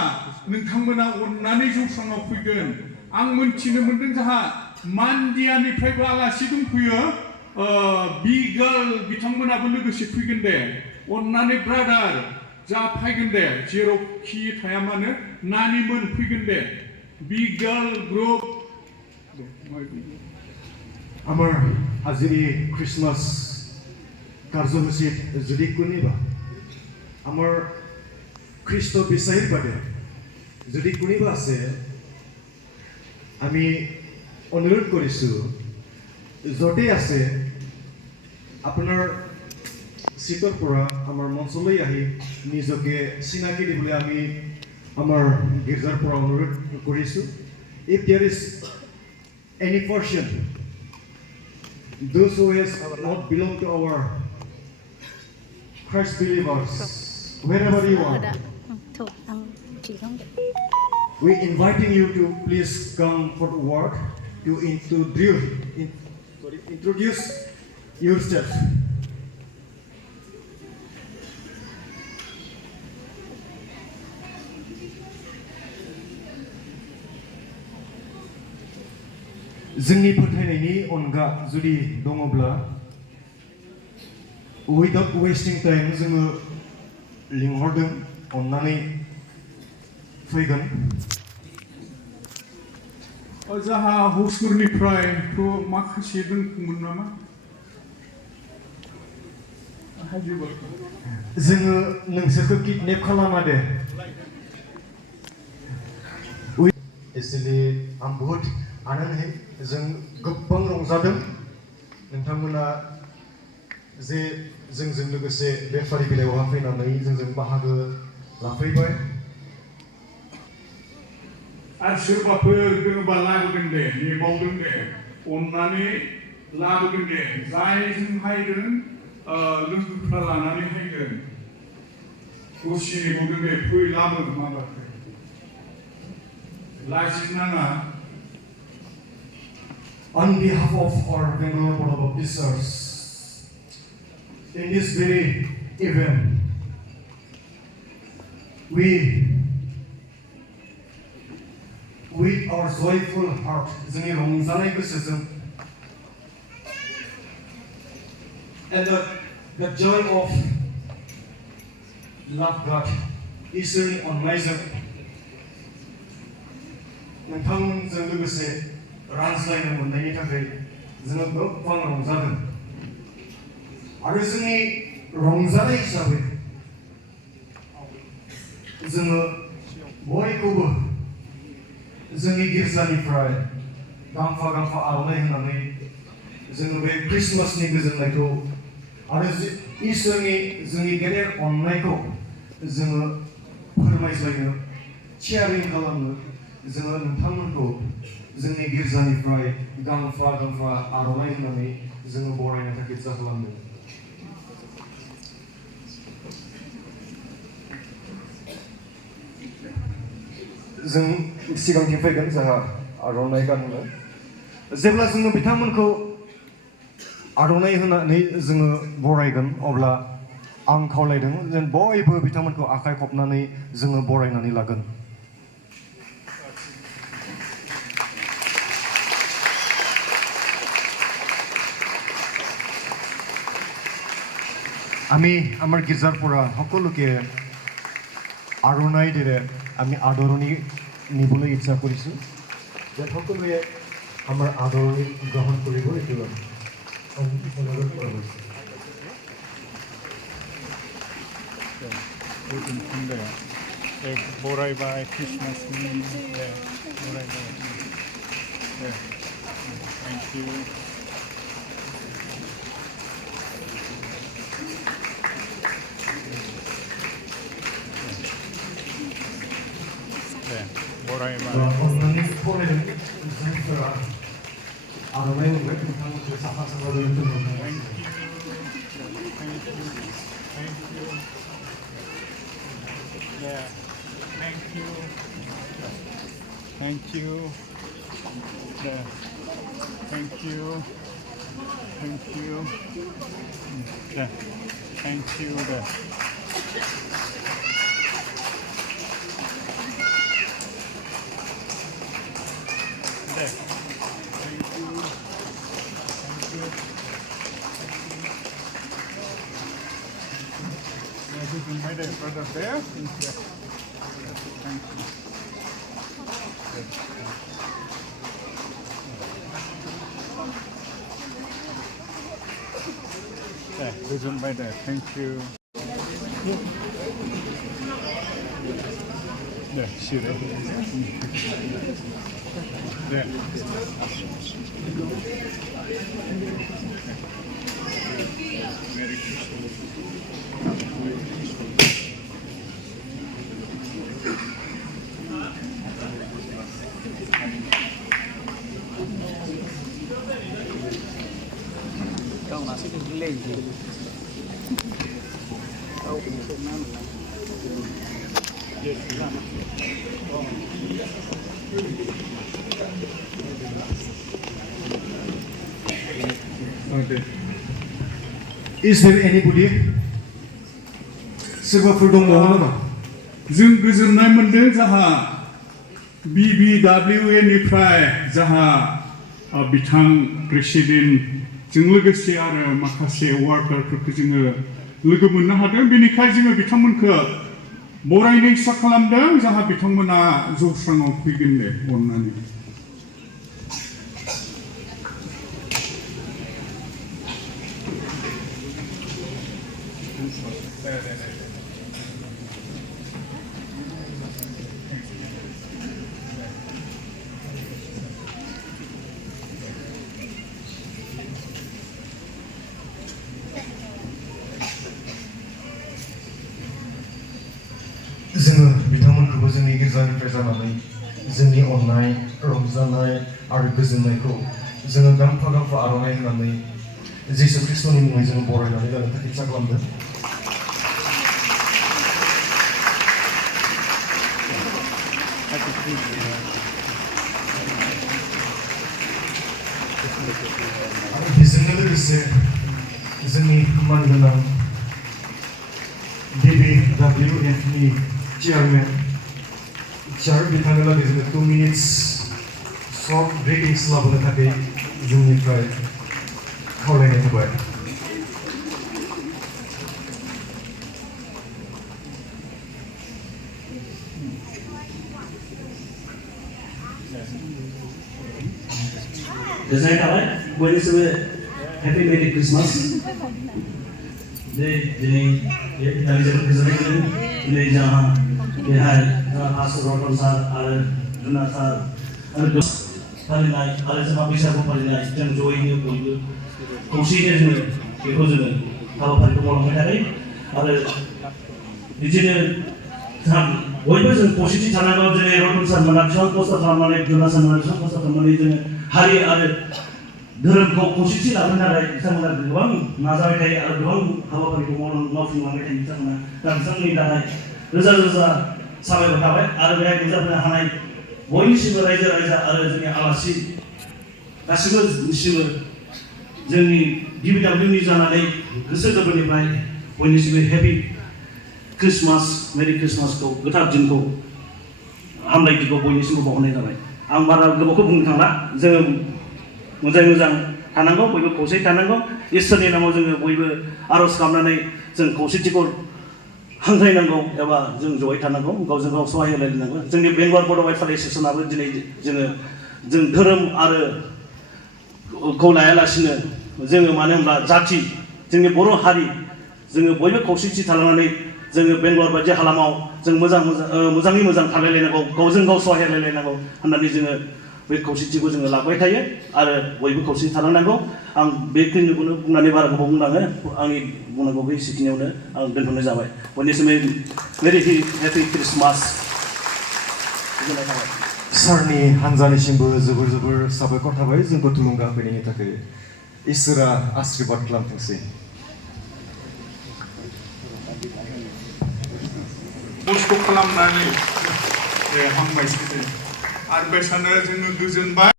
नोंथांमोना अननानै जौस्राङाव फैगोन आं मोनथिनो मोनदों जाहा मान्दियानिफ्रायबो आलासि दंफैयो बिगाल बिथांमोनाबो लोगोसे फैगोन दे अननानै ब्रादार जा फैगोन दे जेरावखि थाया मानो नानिमोन फैगोन दे बिगाल ग्रुप আমাৰ আজিৰ খ্ৰীষ্টমাছ কাৰ্যসূচীত যদি কোনোবা আমাৰ খ্ৰীষ্ট বিশ্বাসীৰ বাদে যদি কোনোবা আছে আমি অনুৰোধ কৰিছোঁ য'তে আছে আপোনাৰ চিটৰ পৰা আমাৰ মঞ্চলৈ আহি নিজকে চিনাকি দিবলৈ আমি আমাৰ গীৰ্জাৰ পৰা অনুৰোধ কৰিছোঁ if there is any person those who has not belong to our Christ believers wherever you are we inviting you to please come forward to introduce yourself जोंनि फोथायनायनि अनगा जुदि दङब्ला without wasting time जोङो लिंहरदों अननानै फैगोन जाहा हसुरनिफ्रायथ' माखासे दंमोन नामा जोङो नोंसोरखौ किडनेप खालामा दे इसलिए आं बहुत आनन्द है जों गोबां रंजादों नोंथांमोना जे जोंजों लोगोसे बे फारिबिलाइयाव फैनानै जोंजों बाहागो लाफैबाय आरो सोरबाफोर दङबा लाबोगोन दे नेबावदों दे अननानै लाबोगोन दे जायजों हायदों लोगोफ्रा लानानै हायगोन दसे नेबावदों दे फै लाबो माबाखै लाजिनाङा On behalf of our Bangalore BoDo Baptist Church, in this very event, with our joyful heart, जोंनि रंजानाय गोसोजों, and the joy of love God, इसोरनि अननायजों, नोंथांमोनजों लोगोसे रानज्लायनो मोननायनि थाखाय जोङो गोबां रंजादों आरो जोंनि रंजानाय हिसाबै जोङो बयखौबो जोंनि गिर्जानिफ्राय गांफा गांफा आर'नाइ होनानै जोङो बे ख्रिस्टमासनि गोजोननायखौ आरो इसोरनि जोंनि गेदेर अननायखौ जोङो फोरमायज्लायनो शेयारिं खालामनो जोङो नोंथांमोनखौ जोंनि गिर्जानिफ्राय गांफा गांफा आर'नाइ होनानै जोङो बरायनो थाखाय इतसा खालामदों जों सिगांथिं फैगोन जोंहा आर'नाइ गाननो जेब्ला जोङो बिथांमोनखौ आर'नाइ होनानै जोङो बरायगोन अब्ला आं खावलायदों जेन बयबो बिथांमोनखौ आखाइ खबनानै जोङो बरायनानै लागोन আমি আমাৰ গীৰ্জাৰ পৰা সকলোকে আৰণাই দিৰে আমি আদৰণি নিবলৈ ইচ্ছা কৰিছোঁ যে সকলোৱে আমাৰ আদৰণি গ্ৰহণ কৰিব এইটো অনুৰোধ কৰা হৈছে बरायबाय क्रिसमासनि दे बरायबाय दे थेंक इउ दे बरायबाय अन्नानै फरायदों जोंफोरा आर'नाइ मोनबाय नोंथांमोनखौ साफा साफा दोनथ'नो Yeah, thank you. Thank you. Yeah, thank you. Thank you. Yeah, thank you. Yeah. There. Thank you. Thank you. Yeah, this is my day, brother Bear. Thank you. Thank you. Yeah, this is my day. Thank you. Yeah, see that. Yeah. Merry Christmas. Đâu mà sẽ được lên thì đâu cũng không nói mình Okay. Is there anybody? सोरबाफोर दंबावो नामा? जों गोजोननाय मोनदों जाहा BBWA निफ्राय जाहा बिथां प्रेसिडेन्ट जों लोगोसे आरो माखासे वार्कारफोरखौ जोङो लोगो मोननो हादों बेनिखायनो जोङो बिथांमोनखौ बरायनाय इसा खालामदों जाहा बिथांमोना जौस्राङाव फैगोन दे अननानै जोङो बिथांमोनखौबो जोंनि गिर्जानिफ्राय जानानै जोंनि अननाय रंजानाय आरो गोजोननायखौ जोङो गांफा गांफा आर'नाइ होनानै जिसु ख्रिस्ट'नि मुङै जोङो बरायनानै लानो थाखाय इसा खालामदों आरो बेजोंनो लोगोसे जोंनि मानगोनां BBWF नि चेयारमेन सार बिथांनो लागै जोङो 2 minutes शर्ट ग्रीटिंग्स लाबोनो थाखाय जोंनिफ्राय खावलायनाय होबाय गोजोननाय थाबाय बयनिसिमबो हेपि मेरि क्रिसमास दिनै जोबोद गोजोननाय मोनदों दिनै जोंहा बेहाय पास्टर रतन सार आरो जुना सार आरो फालिनाय आरो जोंहा बैसागु फालिनाय जों जयैनो बयबो खौसेयैनो जोङो बेखौ जोङो हाबाफारिखौ मावलांबाय थागोन आरो बिदिनो जोंहा बयबो जों खौसेथि थानांगौ जेरै रतन सार मोना बेसेबां खस्थ' खालामनानै जुना सार मोना बेसेबां खस्थ' खालामनानै जोङो हारि आरो धोरोमखौ खौसेथि लाबोनो थाखाय बिथांमोना गोबां नाजाबाय थायो आरो गोबां हाबाफारिखौ मावफुंलांबाय थायो बिथांमोना दा बिथांमोननि थाखाय रोजा रोजा साबायखर थाबाय आरो बेहाय नुजाफैनो हानाय बयनिसिमबो रायजो राजा आरो जोंनि आलासि गासिबोनिसिमबो जोंनि BBWनि जानानै गोसो गोरबोनिफ्राय बयनिसिमबो हेपि क्रिसमास मेरि क्रिसमासखौ गोथार दिनखौ हामलायथिखौ बयनिसिमबो बावहरनाय जाबाय आं बारा गोबावखौ बुंनो थांला जोङो मोजाङै मोजां थानांगौ बयबो खौसेयै थानांगौ इसोरनि नामाव जोङो बयबो आर'ज खालामनानै जों खौसेथिखौ हांख्रायनांगौ एबा जों जयै थानांगौ गावजों गाव सहाय होलायनांगौ जोंनि बेंगल बड' बाप्टिस्ट एस'सियेसनाबो दिनै जों धोरोम आरो खौ लायालासिनो जोङो मानो होनब्ला जोंनि बर' हारि जोङो बयबो खौसेथि थालांनानै जोङो बेंगलर बायदि हालामाव जों मोजाङै मोजां थालायलायनांगौ गावजों गाव सहाय लायलायनांगौ होननानै जोङो बे खौसेथिखौ जोङो लाबाय थायो आरो बयबो खौसेथि थालांनांगौ आं बेखिनिखौनो बुंनानै बारा गोबाव बुंलाङो आंनि बुंनांगौ बे एसेखिनियावनो आं दोनथ'नाय जाबाय बयनिसिम भेरि हेपि क्रिसमास गोजोननाय थाबाय सारनि हानजानिसिमबो जोबोर साबायखर थाबाय जोंखौ थुलुंगा होफैनायनि थाखाय इसोरा आशीर्बाद खालामथोंसै खस्थ' खालामनानै हामबायसै आरो बेसानो जोङो गोजोनबाय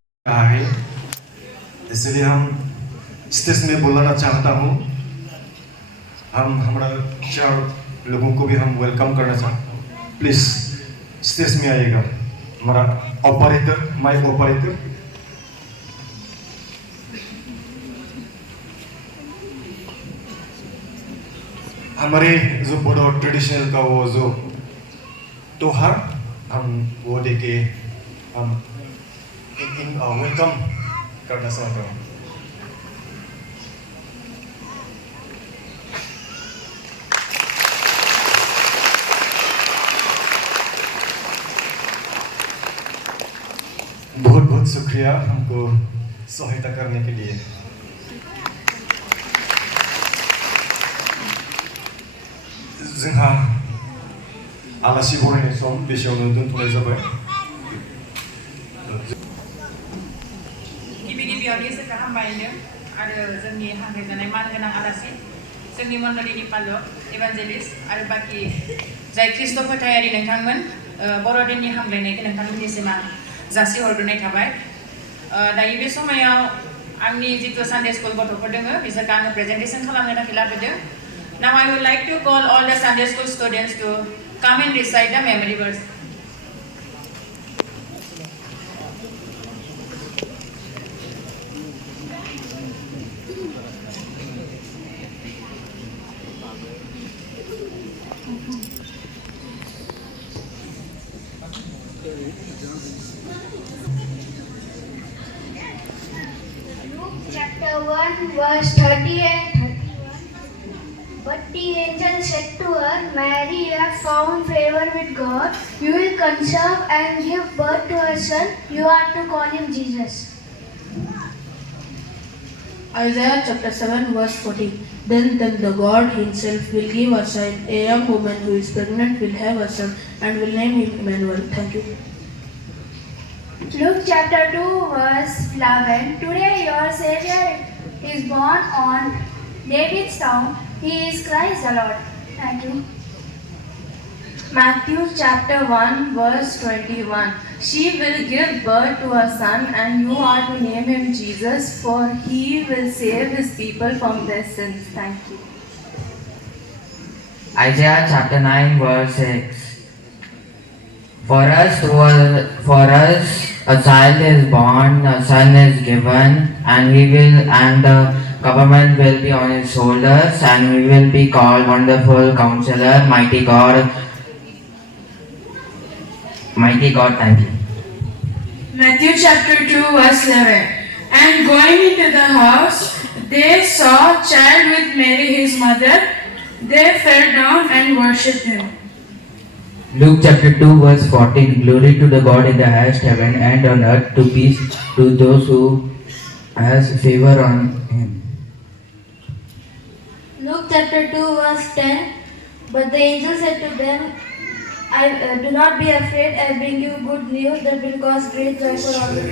इसलिए हम स्टेज में बुलाना चाहता हूँ हम हमारा 4 लोगों को भी हम वेलकम करना चाहते हैं प्लीज स्टेज में आइएगा हमारा ऑपरेटर माइक ऑपरेटर हमारे जो बोडो ट्रेडिशनल का वो जो त्योहार हम वो देके हम वेलकम करना चाहता हूँ बहुत शुक्रिया हमको सहायता करने के लिए जोंहा आलासि बरायनाय सम बेसेयावनो दोनथ'नाय जाबाय गिबियावनो इसोरखौ हामबायनो आरो जोंनि हांख्रायजानाय मानगोनां आलासि जोंनि मण्डलिनि पालक इभान्जेलिस्ट आरो बाखि जाय ख्रिस्ट' फोथायारि नोंथांमोन बर'दिननि हामलायनायखौ नोंथांमोननिसिम आं जासिहरग्रोनाय थाबाय दायो बे समायाव आंनि जिथु सानडे स्कुल गथ'फोर दङ बिसोरखौ आङो प्रेजेन्टेसन खालामनो थाखाय लाबोदों Now I would like to call all the Sunday school students to come and recite the memory verse. Luke chapter 1 verse 30 and 31. But the angel said to her, Mary, you have found favor with God. You will conceive and give birth to a son. You are to call him Jesus. Isaiah chapter 7 verse 40. Then the God himself will give a sign. A young woman who is pregnant will have a son and will name him Emmanuel. Thank you. Luke chapter 2 verse 11. Today your Savior is born on David's town. He is Christ the Lord. Thank you. Matthew chapter 1 verse 21. She will give birth to a son and you are to name him Jesus, for he will save his people from their sins. Thank you. Isaiah chapter 9 verse 6. For us a child is born, a son is given, and the government will be on his shoulders, and he will be called Wonderful Counselor, Mighty God. Thank you. Matthew chapter 2 verse 11. And going into the house, they saw a child with Mary his mother. They fell down and worshipped him. Luke chapter 2 verse 14. Glory to the God in the highest heaven, and on earth to peace to those who has favor on him. Luke chapter 2 verse 10. But the angel said to them, do not be afraid, I bring you good news that will cause great joy for all the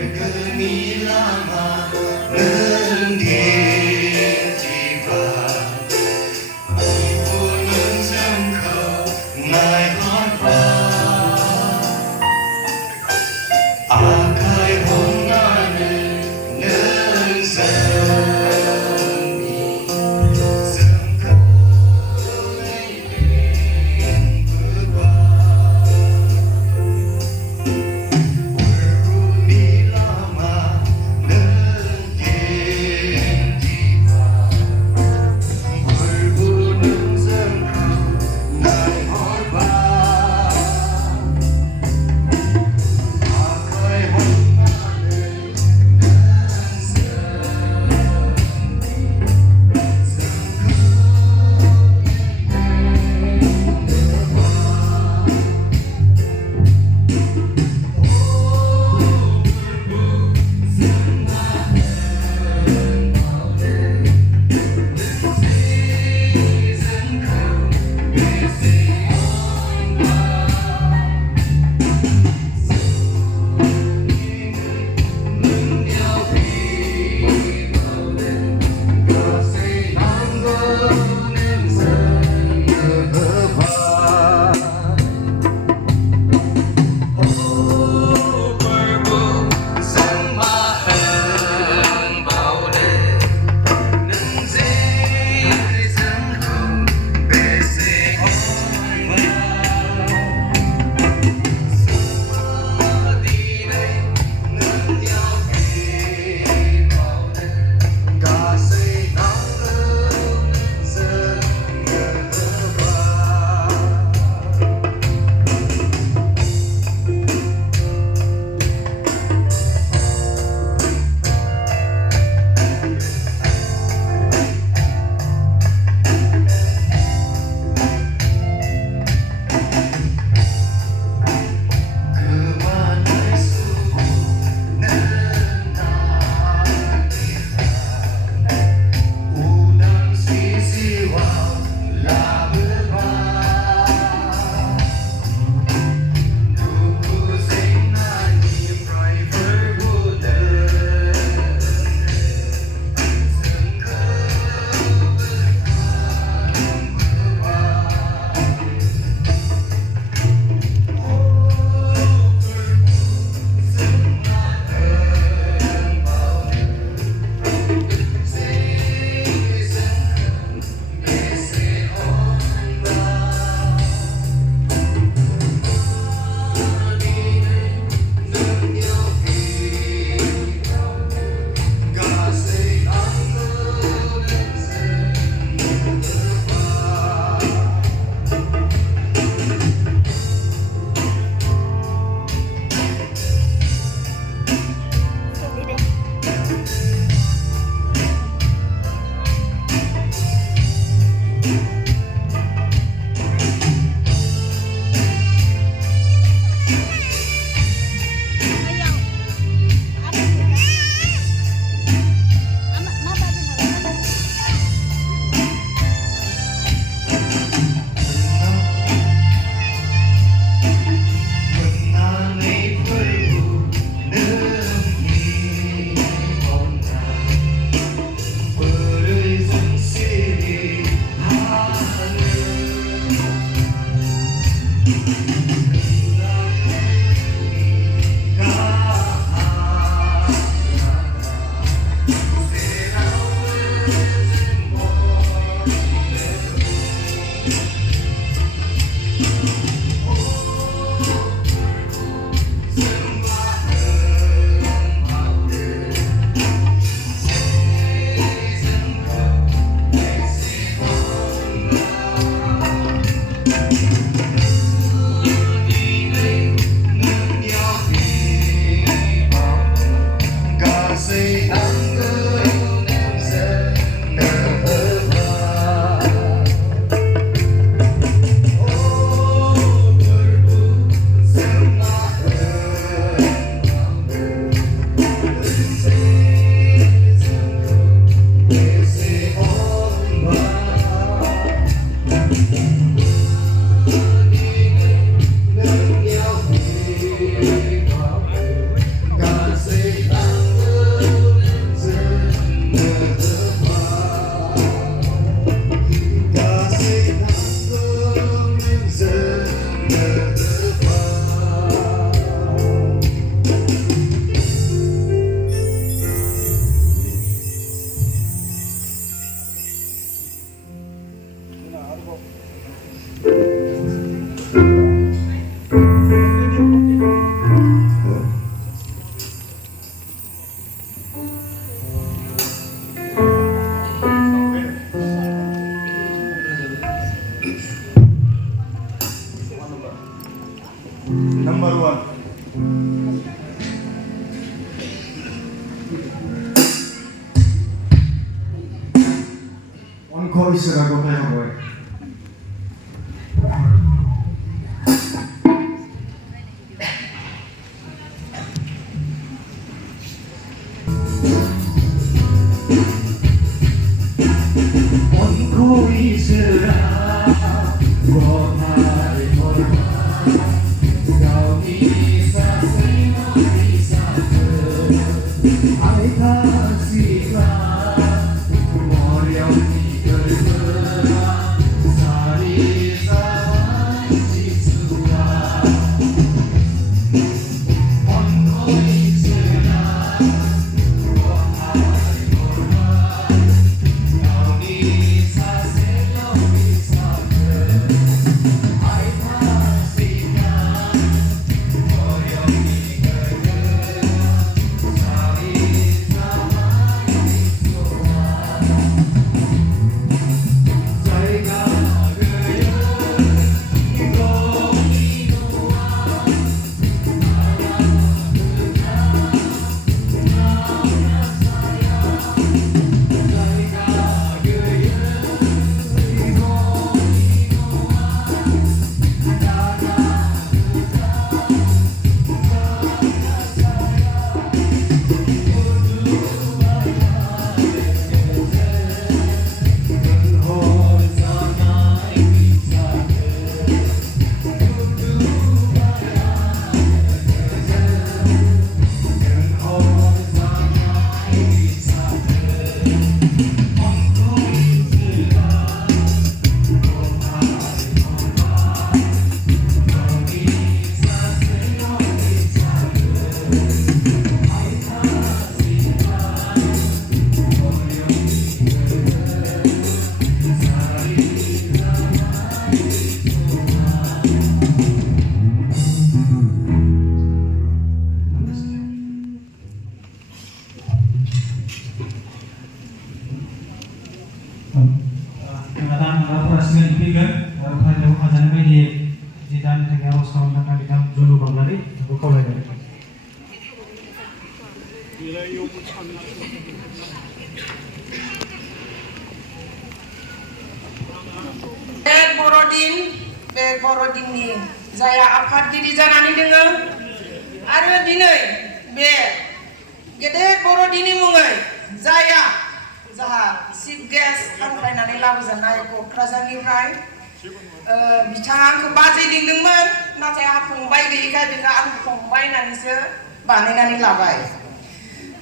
इसोरा गथायहरबाय बे बर'दिननि जाया आफादगिरि जानानै दोङो आरो दिनै बे गेदेर बर'दिननि मुङै जाया जाहा चिफ गेस्ट हांख्रायनानै लाबोजानाय क'क्राझारनिफ्राय बिथाङा आंखौ बाजै लिंदोंमोन नाथाय आंहा फंबाय गैयैखाय बेखौ आं फंबाय होननानैसो बानायनानै लाबाय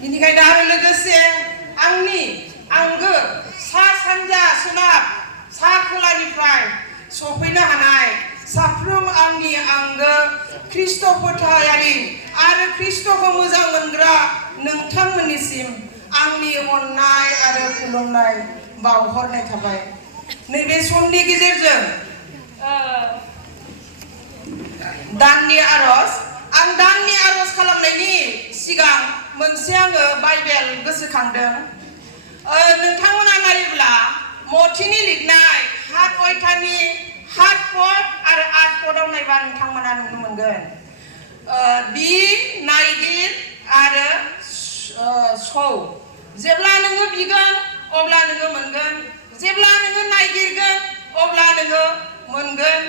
बेनिखायनो आरो लोगोसे आंनि आंगो सा सानजा सोनाब सा खोलानिफ्राय सफैनो हानाय साफ्रोम आंनि आंगो ख्रिस्ट' फोथायारि आरो ख्रिस्ट'खौ मोजां मोनग्रा नोंथांमोननिसिम आंनि अननाय आरो खुलुमनाय बावहरनाय थाबाय नैबे समनि गेजेरजों दाननि आरज आं दाननि आरज खालामनायनि सिगां मोनसे आङो बाइबेल गोसोखांदों नोंथांमोना नायोब्ला मथिनि लिरनाय 7 अध्यायनि 7 पद आरो 8 पदआव नायबा नोंथांमोना नुनो मोनगोन बि नायगिर आरो सौ जेब्ला नोङो बिगोन अब्ला नोङो मोनगोन जेब्ला नोङो नायगिरगोन अब्ला नोङो मोनगोन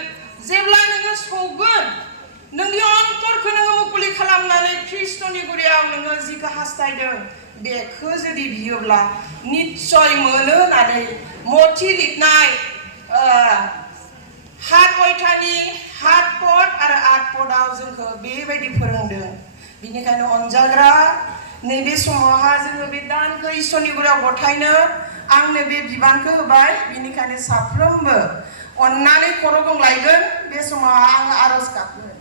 जेब्ला नोङो सौगोन नोंनि अन्तरखौ नोङो मुकुलि खालामनानै ख्रिस्ट'नि गुरियाव नोङो जिखौ हास्थायदों बेखौ जुदि बियोब्ला निश्चय मोनो होननानै मथि लिरनाय 7 अध्यायनि 7 पद आरो 8 पदआव जोंखौ बेबायदि फोरोंदों बिनिखायनो अनजाग्रा नैबे समावहा जोङो बे दानखौ इसोरनि गुरियाव गथायनो आंनो बे बिबानखौ होबाय बिनिखायनो साफ्रोमबो अननानै खर' गंलायगोन बे समाव आं आरज गाबगोन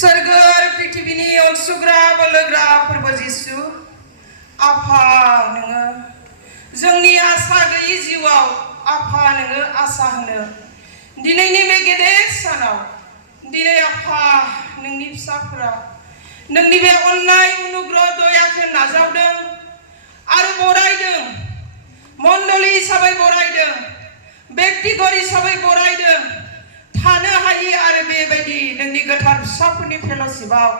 सोरगो आरो पृथिबिनि अनसुग्रा बोलोग्रा फोरबो जिसु आफा नोङो जोंनि आसा गैयि जिउआव आफा नोङो आसा होनो दिनैनि बे गेदेर सानाव दिनै आफा नोंनि फिसाफोरा नोंनि बे अननाय अनुग्रह दयाखौ नाजावदों आरो बरायदों मण्डली हिसाबै बरायदों व्यक्तिगत हिसाबै बरायदों थानो हायि आरो बेबायदि नोंनि गोथार फिसाफोरनि फेल'शिपआव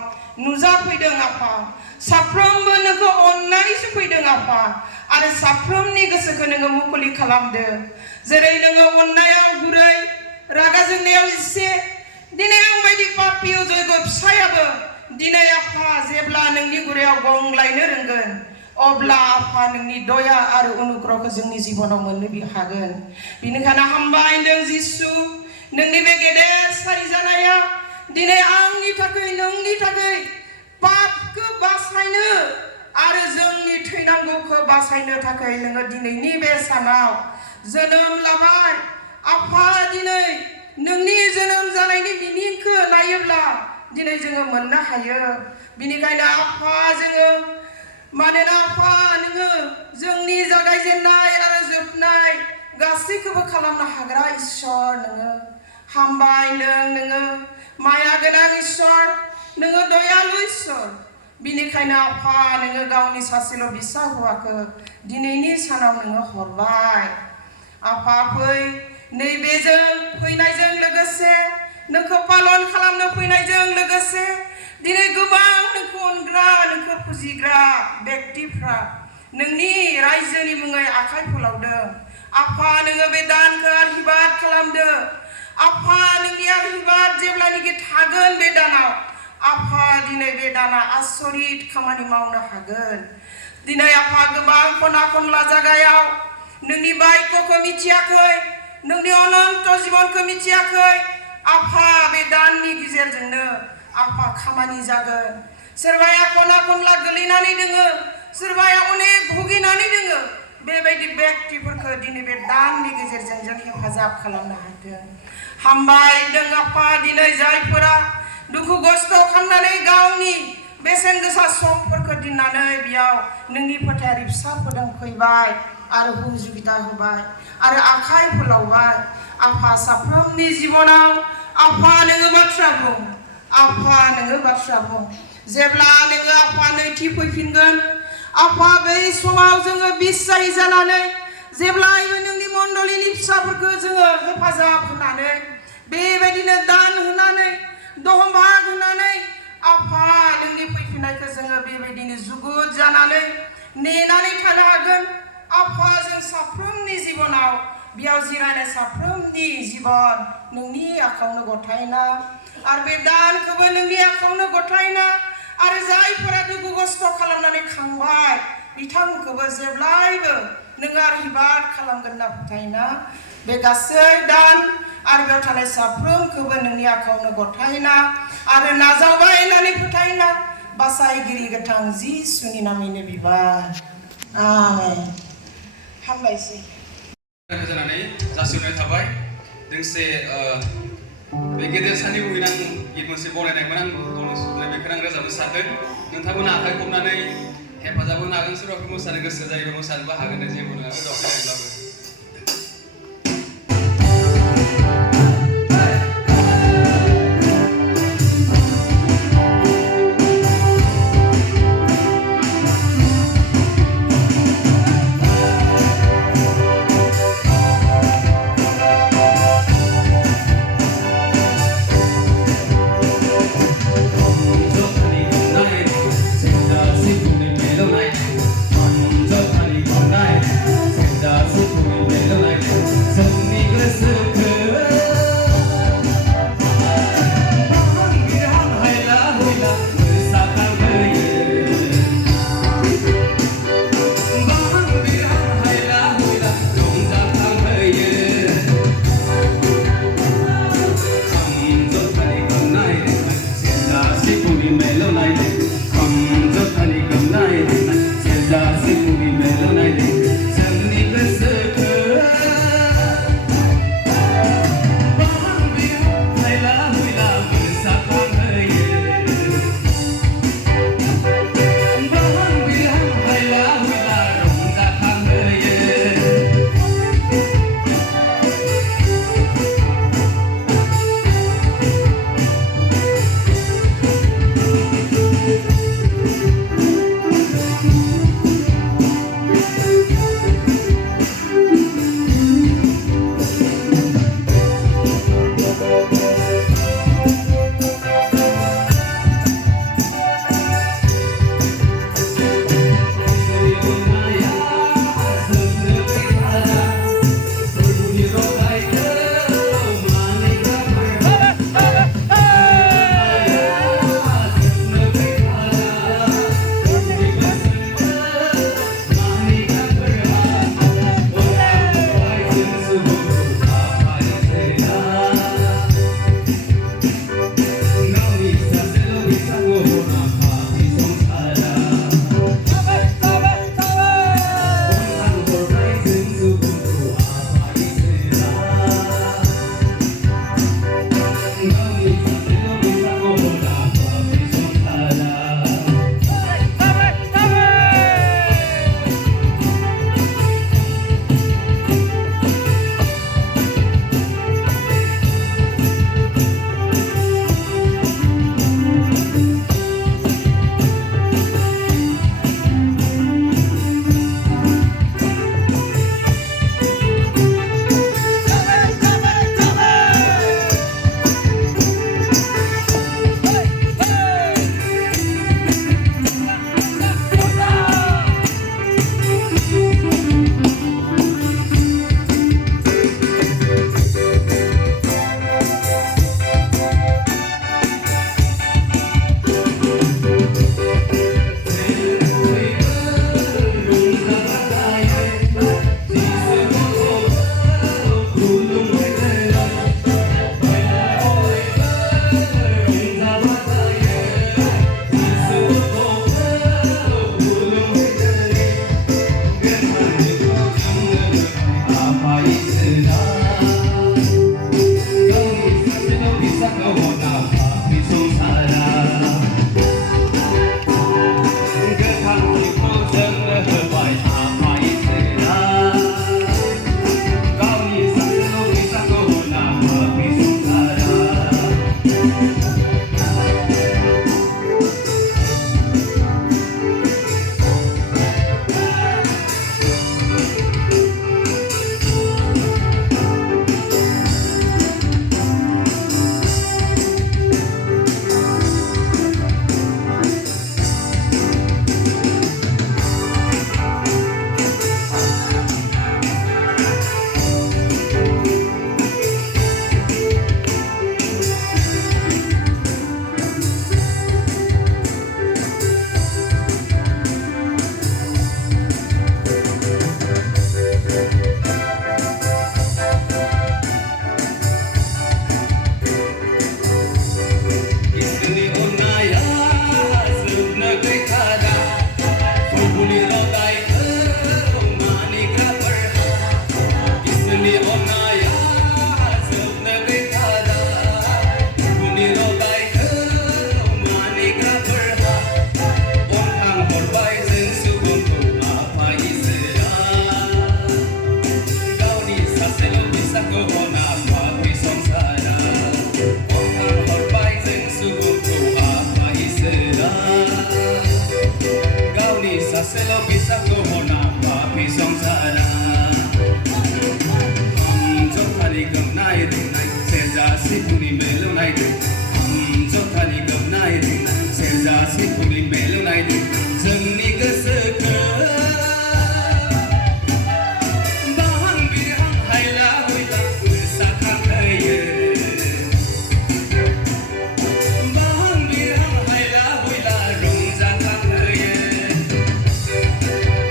नुजाफैदों आफा साफ्रोमबो नोंखौ अननानैसो फैदों आफा आरो साफ्रोमनि गोसोखौ नोङो मुखुलि खालामदो जेरै नोङो अननायाव गुरै रागा जोंनायाव एसे दिनै आं बायदि पापि जयग फिसायाबो दिनै आफा जेब्ला नोंनि गुरैयाव गंग्लायनो रोंगोन अब्ला आफा नोंनि दया आरो अनुग्रहखौ जोंनि जिबनाव मोननो हागोन बेनिखायनो हामबायदों जिसु नोंनि बे गेदेर सारि जानाया दिनै आंनि थाखाय नोंनि थाखाय पापखौ बासायनो आरो जोंनि थैनांगौखौ बासायनो थाखाय नोङो दिनैनि बे सानाव जोनोम लाबाय आफा दिनै नोंनि जोनोम जानायनि मिनिंखौ नायोब्ला दिनै जोङो मोननो हायो बिनिखायनो आफा जोङो मानोना आफा नोङो जोंनि जागायजेननाय आरो जोबनाय गासैखौबो खालामनो हाग्रा इसोर नोङो हामबायदों नोङो माया गोनां इसोर नोङो दयालु इसोर बिनिखायनो आफा नोङो गावनि सासेल' बिसा हौवाखौ दिनैनि सानाव नोङो हरबाय आफा फै नैबेजों फैनायजों लोगोसे नोंखौ पालन खालामनो फैनायजों लोगोसे दिनै गोबां नोंखौ अनग्रा नोंखौ फुजिग्रा व्यक्तिफ्रा नोंनि रायजोनि मुङै आखाइ फोलावदों आफा नोङो बे दानखौ आशीर्बाद खालामदो आफा नोंनि आशीर्बाद जेब्लानोखि थागोन बे दानाव आफा दिनै बे दाना आसरित खामानि मावनो हागोन दिनै आफा गोबां खना खनला जागायाव नोंनि बायख'खौ मिथियाखै नोंनि अनन्त जिबनखौ मिथियाखै आफा बे दाननि गेजेरजोंनो आफा खामानि जागोन सोरबाया खना खनला गोलैनानै दोङो सोरबाया अनेक भुगिनानै दोङो बेबायदि व्यक्तिफोरखौ दिनै बे दाननि गेजेरजों जों हेफाजाब खालामनो हादों हामबायदों आफा दिनै जायफोरा दुखु खस्थ' खालामनानै गावनि बेसेन गोसा समफोरखौ दिननानै बेयाव नोंनि फोथायारि फिसाफोरजों फैबाय आरो हुजुगिता होबाय आरो आखाइ फोलावबाय आफा साफ्रोमनि जिबनाव आफा नोङो बाथ्रा बुं आफा नोङो बाथ्रा बुं जेब्ला नोङो आफा नैथि फैफिनगोन आफा बै समाव जोङो बिसारि जानानै जेब्लायबो नोंनि मण्डलिनि फिसाफोरखौ जोङो हेफाजाब होनानै बेबायदिनो दान होनानै दहम भाग होनानै आफा नोंनि फैफिननायखौ जोङो बेबायदिनो जुगुद जानानै नेनानै थानो हागोन आफा जों साफ्रोमनि जिबनाव बेयाव जिरायनाय साफ्रोमनि जिबन नोंनि आखायावनो गथायना आरो बे दानखौबो नोंनि आखायावनो गथायना आरो जायफोरा दुखु खस्थ' खालामनानै खांबाय बिथांमोनखौबो जेब्लायबो नोङो आशीर्बाद खालामगोन होनना फोथायना बे गासै दान आरो बेयाव थानाय साफ्रोमखौबो नोंनि आखायावनो गथायना आरो नाजावबाय होननानै फोथायना बासायगिरि गोथां जिसुनि नामैनो बिबार आमेन हामबायसै जानानै जासिहरनाय थाबाय दोंसे बे गेदेर साननि मुङै आं गीत मोनसे बनायनायमोन आं गावनो सुजुनाय बेखौनो आं रोजाबनो सानदों नोंथांमोना आखाइ खबनानै हेफाजाब होनो हागोन सोरबाफोर मोसानो गोसो जायोबा मोसानोबो हागोन जेबो नङा रोजाबनायब्लाबो Just जेजासे फुंनि मेल नायदों जोंनि गोसोखौ बाहां बिहां हायला हुइला मोसाखांहोयो बाहां बिहां हायला हुइला रंजाखांहोयो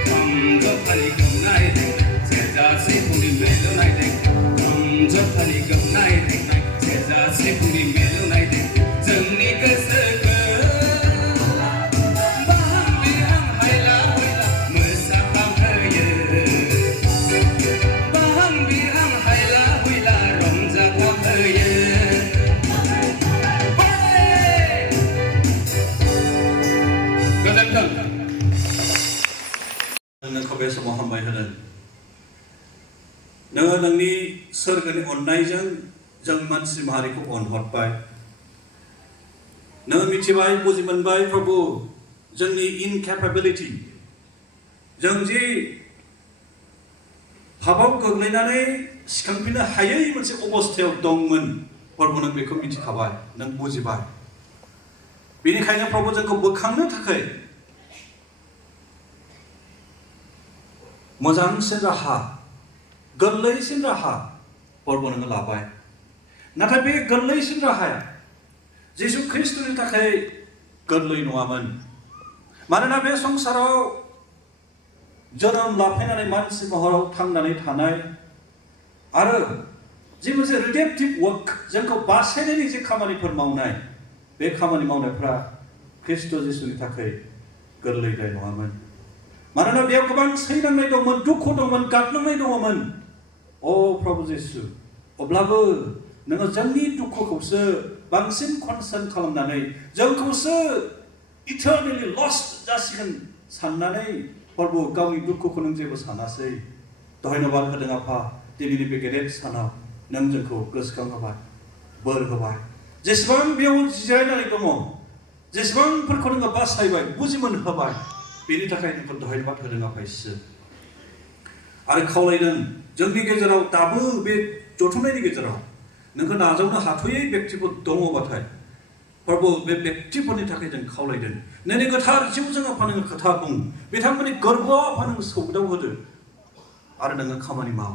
खाम जथानि गोमनाय देंनाय जेजासे फुंनि मेल नायदों खाम जथानि गोमनाय देंनाय जेजासे फुंनि मेल नायदों जोंनि गोसोखौ बाहां बिहां हायला हुइला मोसाखांहोयो बाहां बिहां हायला हुइला रंजाखांहोयो गोजोन्थों नोंखौ बे समाव हामबाय होदों नोङो नोंनि सोरगोनि अननायजों जों मानसि माहारिखौ अनहरबाय नोङो मिथिबाय बुजि मोनबाय प्रभु जोंनि इनकेपेबिलिटि जों जि पापाव गोग्लैनानै सिखांफिननो हायै मोनसे अबस्थायाव दंमोन प्रभु नों बेखौ मिथिखाबाय नों बुजिबाय बेनिखायनो प्रभु जोंखौ बोखांनो थाखाय मोजांसिन राहा गोरलैसिन राहा प्रभु नोङो लाबाय नाथाय बे गोरलैसिन राहाया जिसु ख्रिस्टनि थाखाय गोरलै नङामोन मानोना बे संसाराव जोनोम लाफैनानै मानसि महराव थांनानै थानाय आरो जि मोनसे रिडेम्पटिभ वर्क जोंखौ बासायनायनि जे खामानिफोर मावनाय बे खामानि मावनायफ्रा ख्रिस्ट जिसुनि थाखाय गोरलैद्राय नङामोन मानोना बेयाव गोबां सैनांनाय दंमोन दुखु दंमोन गाबनांनाय दङमोन अ प्रभु जिसु अब्लाबो नोङो जोंनि दुखुखौसो बांसिन कनसार्न खालामनानै जोंखौसो इटारनेलि लस्ट जासिगोन साननानै प्रभु गावनि दुखुखौ नों जेबो सानासै धन्यबाद होदों आफा दिनैनि बे गेदेर सानाव नों जोंखौ गोसोखांहोबाय बोर होबाय जेसेबां बेयाव जिरायनानै दङ जेसेबांफोरखौ नोङो बासायबाय बुजिमोन होबाय बेनि थाखाय नोंखौ धन्यबाद होदों आफा इसोर आरो खावलायदों जोंनि गेजेराव दाबो बे जथुमनायनि गेजेराव नोंखौ नाजावनो हाथ'यै बेक्तिफोर दङबाथाय प्रभु बे बेक्तिफोरनि थाखाय जों खावलायदों नोंनि गोथार जिउजों आफा नोङो खोथा बुं बिथांमोननि गोरबोआव आफा नोङो सौदाव होदो आरो नोङो खामानि माव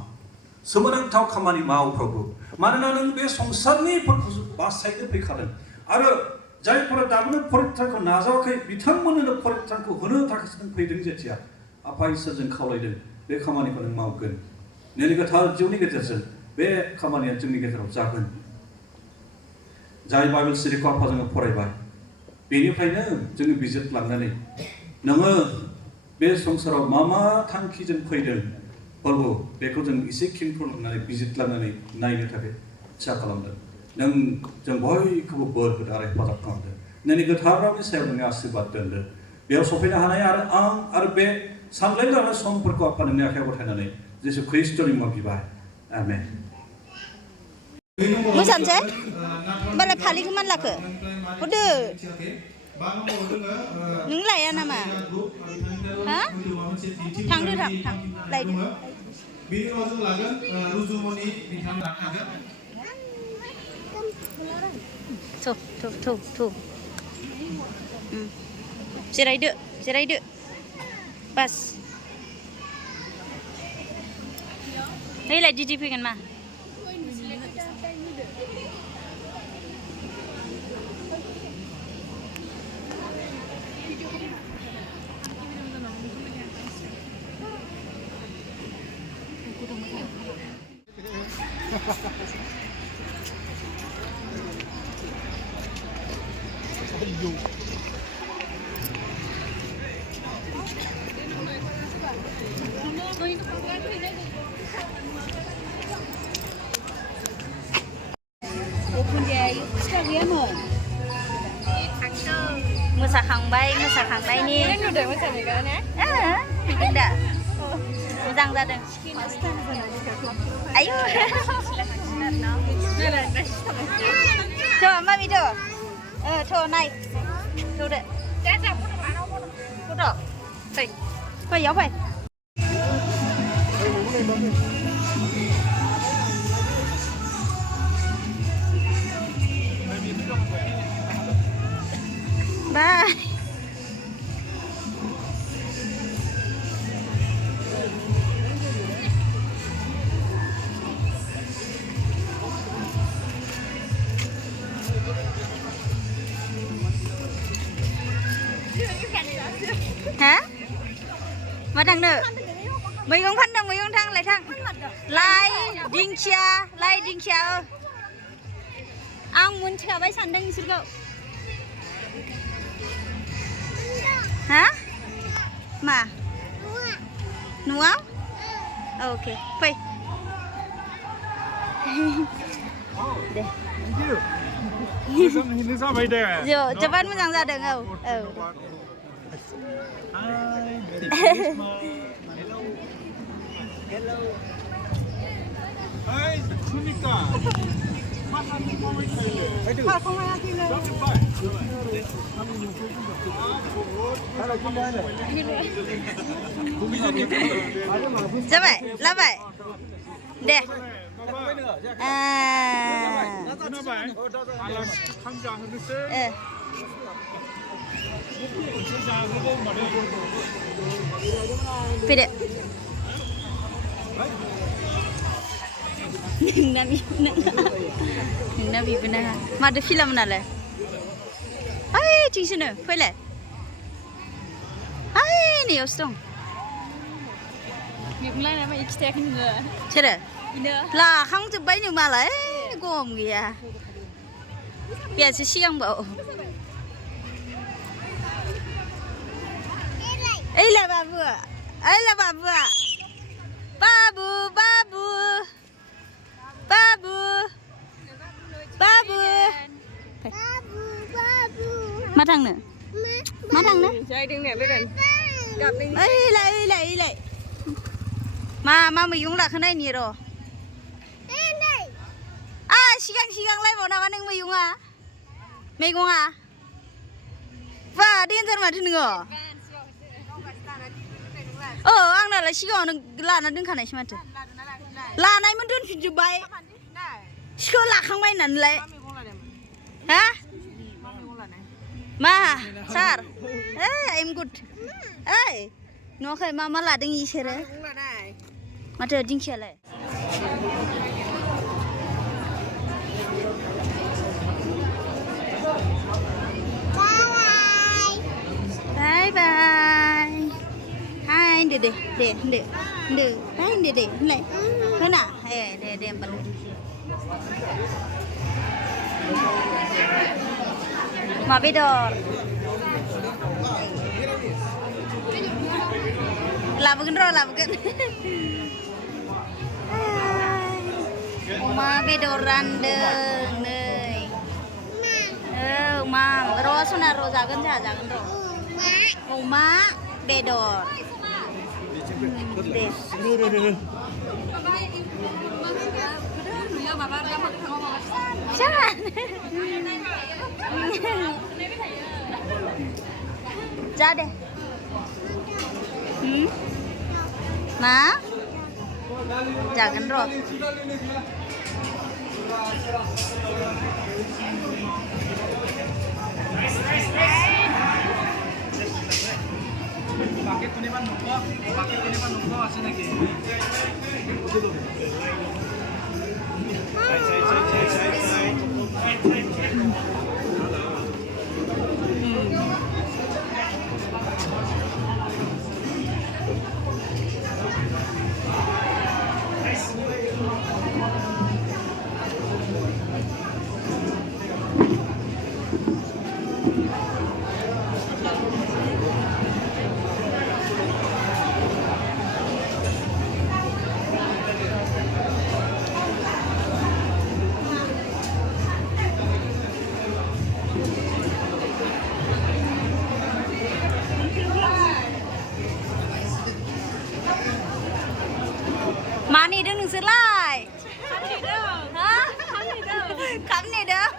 सोमोनांथाव खामानि माव प्रभु मानोना नों बे संसारनिफोरखौ बासायनो फैखादों आरो जायफोरा दाबोनो परित्रानखौ नाजावाखै बिथांमोननो परित्रानखौ होनो थाखायसो नों फैदों जेथिया आफा इसोरजों खावलायदों बे खामानिखौ नों मावगोन नोंनि गोथार जिउनि गेजेरजों बे खामानिया जोंनि गेजेराव जागोन जाय बाइबेल सिरिखौ आफा जोङो फरायबाय बेनिफ्रायनो जोङो बिजिरलांनानै नोङो बे संसाराव मा मा थांखिजों फैदों प्रभु बेखौ जों एसे खेंफोरनानै बिजिरलांनानै नायनो थाखाय इच्ছা खालामदों नों जों बयखौबो बोर होदो आरो हेफाजाब खालामदो नोंनि गोथार रावनि सायाव नोंनि आशीर्बाद दोनदो बेयाव सफैनो हानाय आरो आं आरो बे सानलायनो लानाय समफोरखौ आफा नोंनि आखायाव गथायनानै जिसु ख्रिस्टनि मुङाव बिबाय आमेन मोसानोसै होमबालाय फालिखौ मान लाखो हरदो नों लाया नामा हा थांदो थां लायदो बिनि उनाव जों लागोन रुजुमनि बिथां लानो हागोन थौ जिरायदो बास नैलाय दिदि फैगोन मा मोसाखांनायनि नुदों मोसानायखौ ने नुदों दा मोजां जादों आयु थ' मामि थ' थ' नाय थ'दो फट' फै इयाव फै Bye. Hả? Mà thằng nữa mấy ông phân đồng mấy ông thằng lại thằng lại đinh chia ông muốn chờ với sẵn đừng xin cậu hả mà nuông ok phải đây rồi cho bạn mới rằng ra đường không Hello. Hey, Chunika. Dạ vậy, là vậy. Để. Pide. Nabi benar. Mana film nala? Ay, cincin ni, boleh? Ay, ni ostong. Những lai nama ikut saya ni lah. Cera? Lah, hang tu bayi ni malah, gom dia. Biasa siang bau. Lah babu, lah babu, babu, babu, babu, babu, mà thằng nữa, mà thằng nữa, Chơi đừng nè, bây giờ gặp đi. lại, mà mình cũng là cái này nhiều rồi. Sigang lại vào nào anh mình à, mình cũng à, và điên chân mà thế nữa. Ang nala sigaw lana dun kanay siya mati. Lana ay dun si Dubai. Sigaw lakang may nanlay. Ha? Ma, sar. I'm good. No kay mama lading isere. Mati ding siya lay. Bye. Hai, để, hai, để, lại, thế nào, để em bật mà bây giờ làm cái mà bây giờ răn đường này, mà rồi sao nào rồi ra gần rồi, má bây giờ ra đây má jangan roh Pakai kunipan nunggu asin lagi. Mani đừng sửa lại. Hả? Khám này đâu?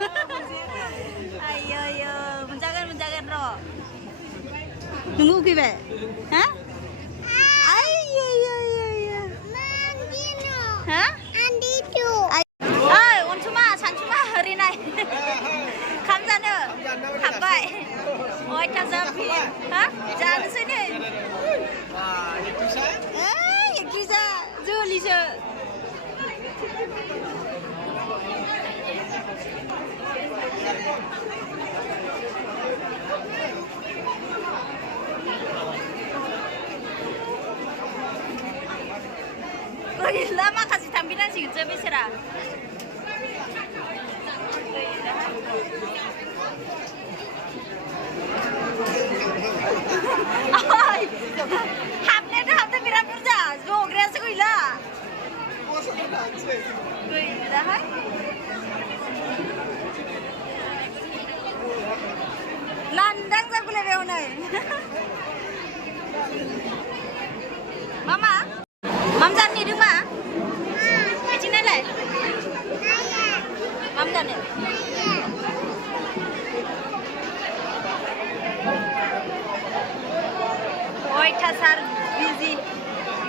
Ayo, menjaga roh. Tunggu kibe. Hah? Ayo. Hah? Andi tu. Untuma, sanchuma hari nay. Khám ra nữa. Khám vậy. अयथासार भिर हा जानोसै नै एकट्रिसा जोलिसो गैला माखासे थांफिनांसिगोनसो बेसेरा हाबनायाथ' बिराद बुरजा जग्रायासो गैला गैलाहाय लांदां जागुलायबाय हनै मामा माम जानो नेदों मा बिथिं नायलाय माम जानो अयथासार बिजि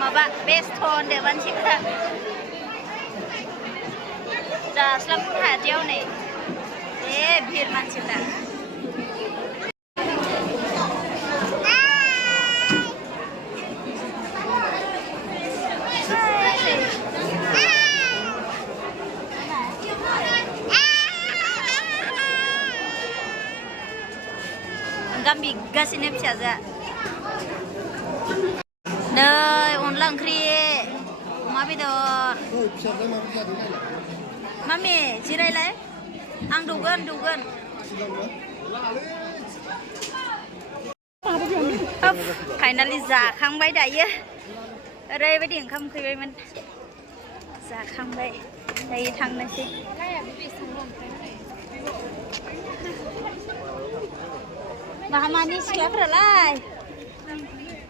माबा बेस्थ' होनदो मानसिफ्रा जास्लाबनो हादियाव नै भिर मानसिफ्रा ओंखाम बिगासिनो फिसाजोआ नै अनला ओंख्रि अमा बेदर मामि जिरायलाय आं दौगोन फाइनालि जाखांबाय दायो ओरैबायदि ओंखाम उखैबायमोन जाखांबाय दायो थांनोसै मामानि सिख्लाफोरालाय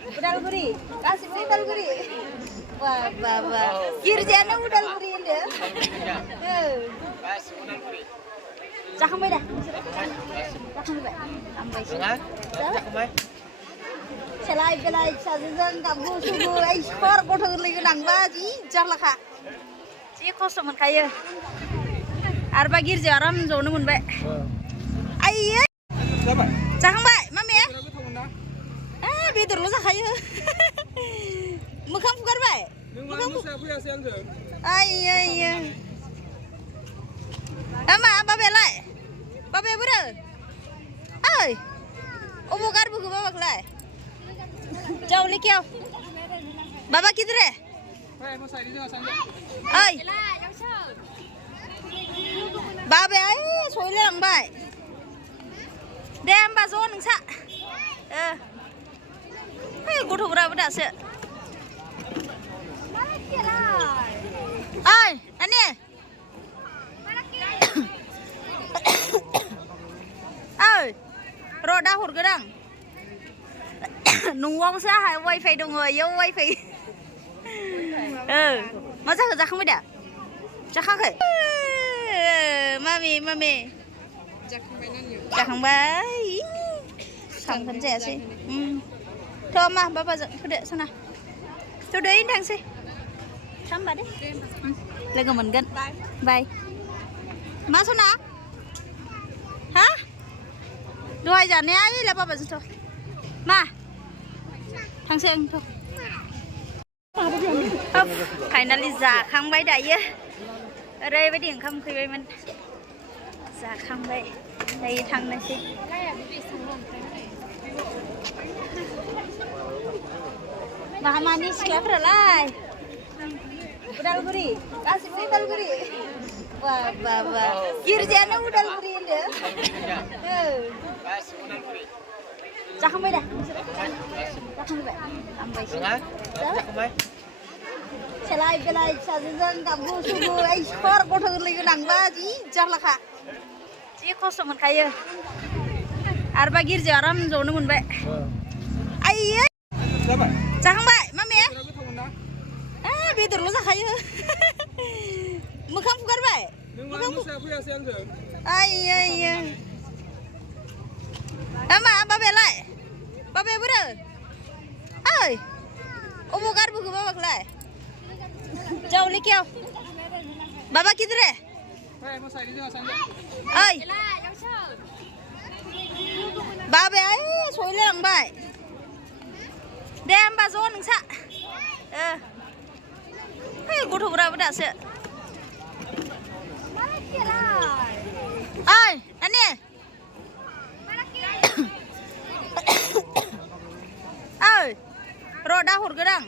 उदालगुरि गासिबो उदालगुरि बा गिर्जायानो उदालगुरि होनदो जाखांबाय दा जाखांबाय जाखांबाय सेलाय बेलाय फिसाजोजों गाबगु सुगु सर गथ' गोरलै गोनांबा जि जारलाखा जि खस्थ' मोनखायो आरोबा गिर्जायाव आराम जनो मोनबाय आइयै जाखांबाय मामे बेदरल' जाखायो मोखां फुगारबाय आइयै मा बाबायालाय बाबाया बोरो ओइ अबाव गारबोखो बाबाखौलाय जाओ लेके आओ बाबा किधर है ओइ बाबाया सहैलाय लांबाय दे होमबा ज' नोंसा गथ'फोराबो दासो ओइ नानि ओइ र' दा हरगोन आं न'आवसो आंहा वाइफाइ दङ इयाव वाइफाइ मा जाखो जाखांबाय दा जाखाङाखै मामि जाखांबाय थांखोन जायासै थ' मा बाबाजों थुदो सना थुदो थांसै थांबा दे लोगो मोनगोन बाय मा सना हा दहाय जानाया ओइला बाबाजोंथ' मा थांसै आंथ' फाइनालि जाखांबाय दायो ओरैबायदि ओंखाम उखैबायमोन जाखांबाय दायो थांनोसै मामानि सिख्लाफोरालाय उदालगुरि गासिबो उदालगुरि बा गिर्जायानो उदालगुरि होनदो जाखांबाय दा जाखांबाय जाखांबाय सेलाय बेलाय फिसाजोजों गाबगु सुगु सर गथ' गोरलै गोनांबा जि जारलाखा जि खस्थ' मोनखायो आरोबा गिर्जायाव आराम जनो मोनबाय आइयै जाखांबाय मामे बेदरल' जाखायो मोखां फुगारबाय आइयै मा बाबायालाय बाबाया बोरो ओइ अबाव गारबोखो बाबाखौलाय जाओ लेके आओ बाबा किधर है ओइ बाबाया सहैलायलांबाय दे होमबा ज' नोंसा है गथ'फोराबो दासो ओइ नानि ओइ र' दा हरगोन आं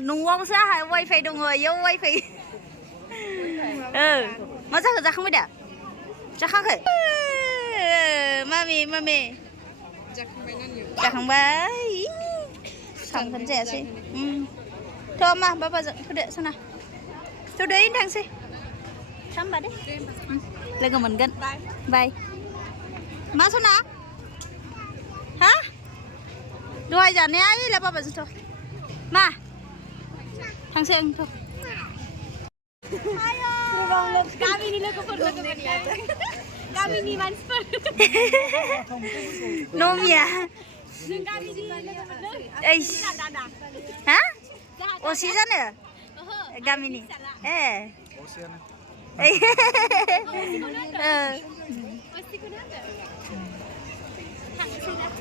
न'आवसो आंहा वाइफाइ दङ इयाव वाइफाइ मा जाखो जाखांबाय दा जाखांखै मामि मामि जाखांबाय सांखोनो जायासै थ' मा बाबाजों थुदो सना थुदो इनो थांसै होमबा दे लोगो मोनगोन बाय मा सना हा दहाय जानाया ओइला बाबाजोंथ' मा थांसै आंथ' गामिनि लोगोफोर गामिनि मानसिफोर नमिया हा असे जानो गामिनि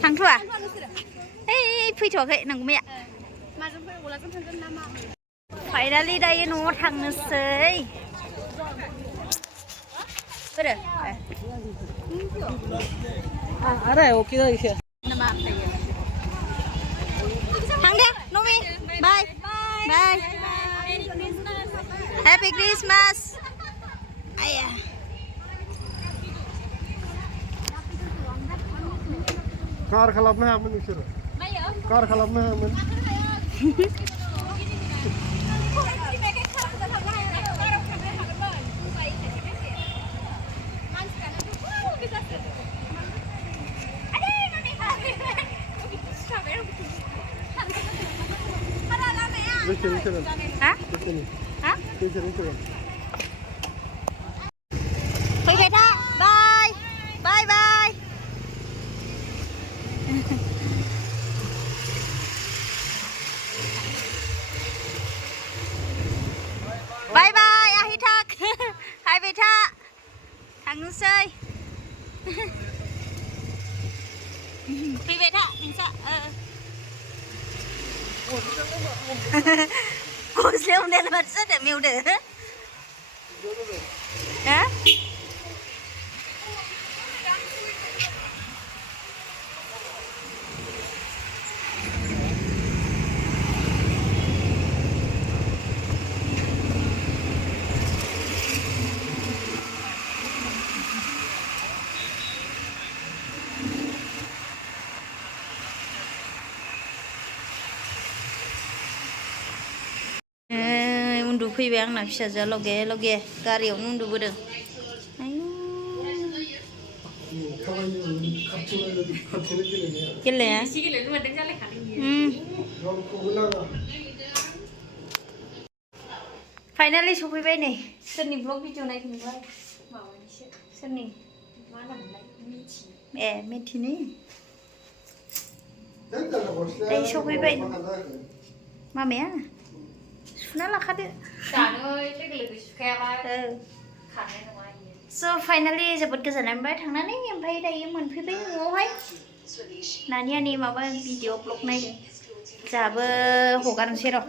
थांथ'वा ओइ फैथ'वाखै नोंगुमैया फाइनालि दायो न'आव थांनोसै बोरो अरे ओके जायखिया थां दे नमी बाय बाय हेपि क्रिसमास आया कार खालामनो हायामोन नोंसोरो कार खालामनो हायामोन फैबाय था बाय बाय बाय बाय बाय आहि थाक फैबाय था थांनोसै फैबाय था नोंसा गस्लायाव नेल माथो जादों मेवदो हा उन्दुफैबाय आंना फिसाजोआ लगे लगे गारियावनो उन्दुबोदों गेलेया फाइनालि सफैबाय नै सोरनि ब्लग भिडिअ नायखो नोंलाय सोरनि ए मिथिनि दायो सफैबाय मामाया सुना लाखादो स' फाइनालि जोबोद गोजोननाय मोनबाय थांनानै ओमफ्राय दायो मोनफैबाय न'आवहाय नानि आनि माबा भिडिअ ब्लग नायदों जोंहाबो हगारनोसै र'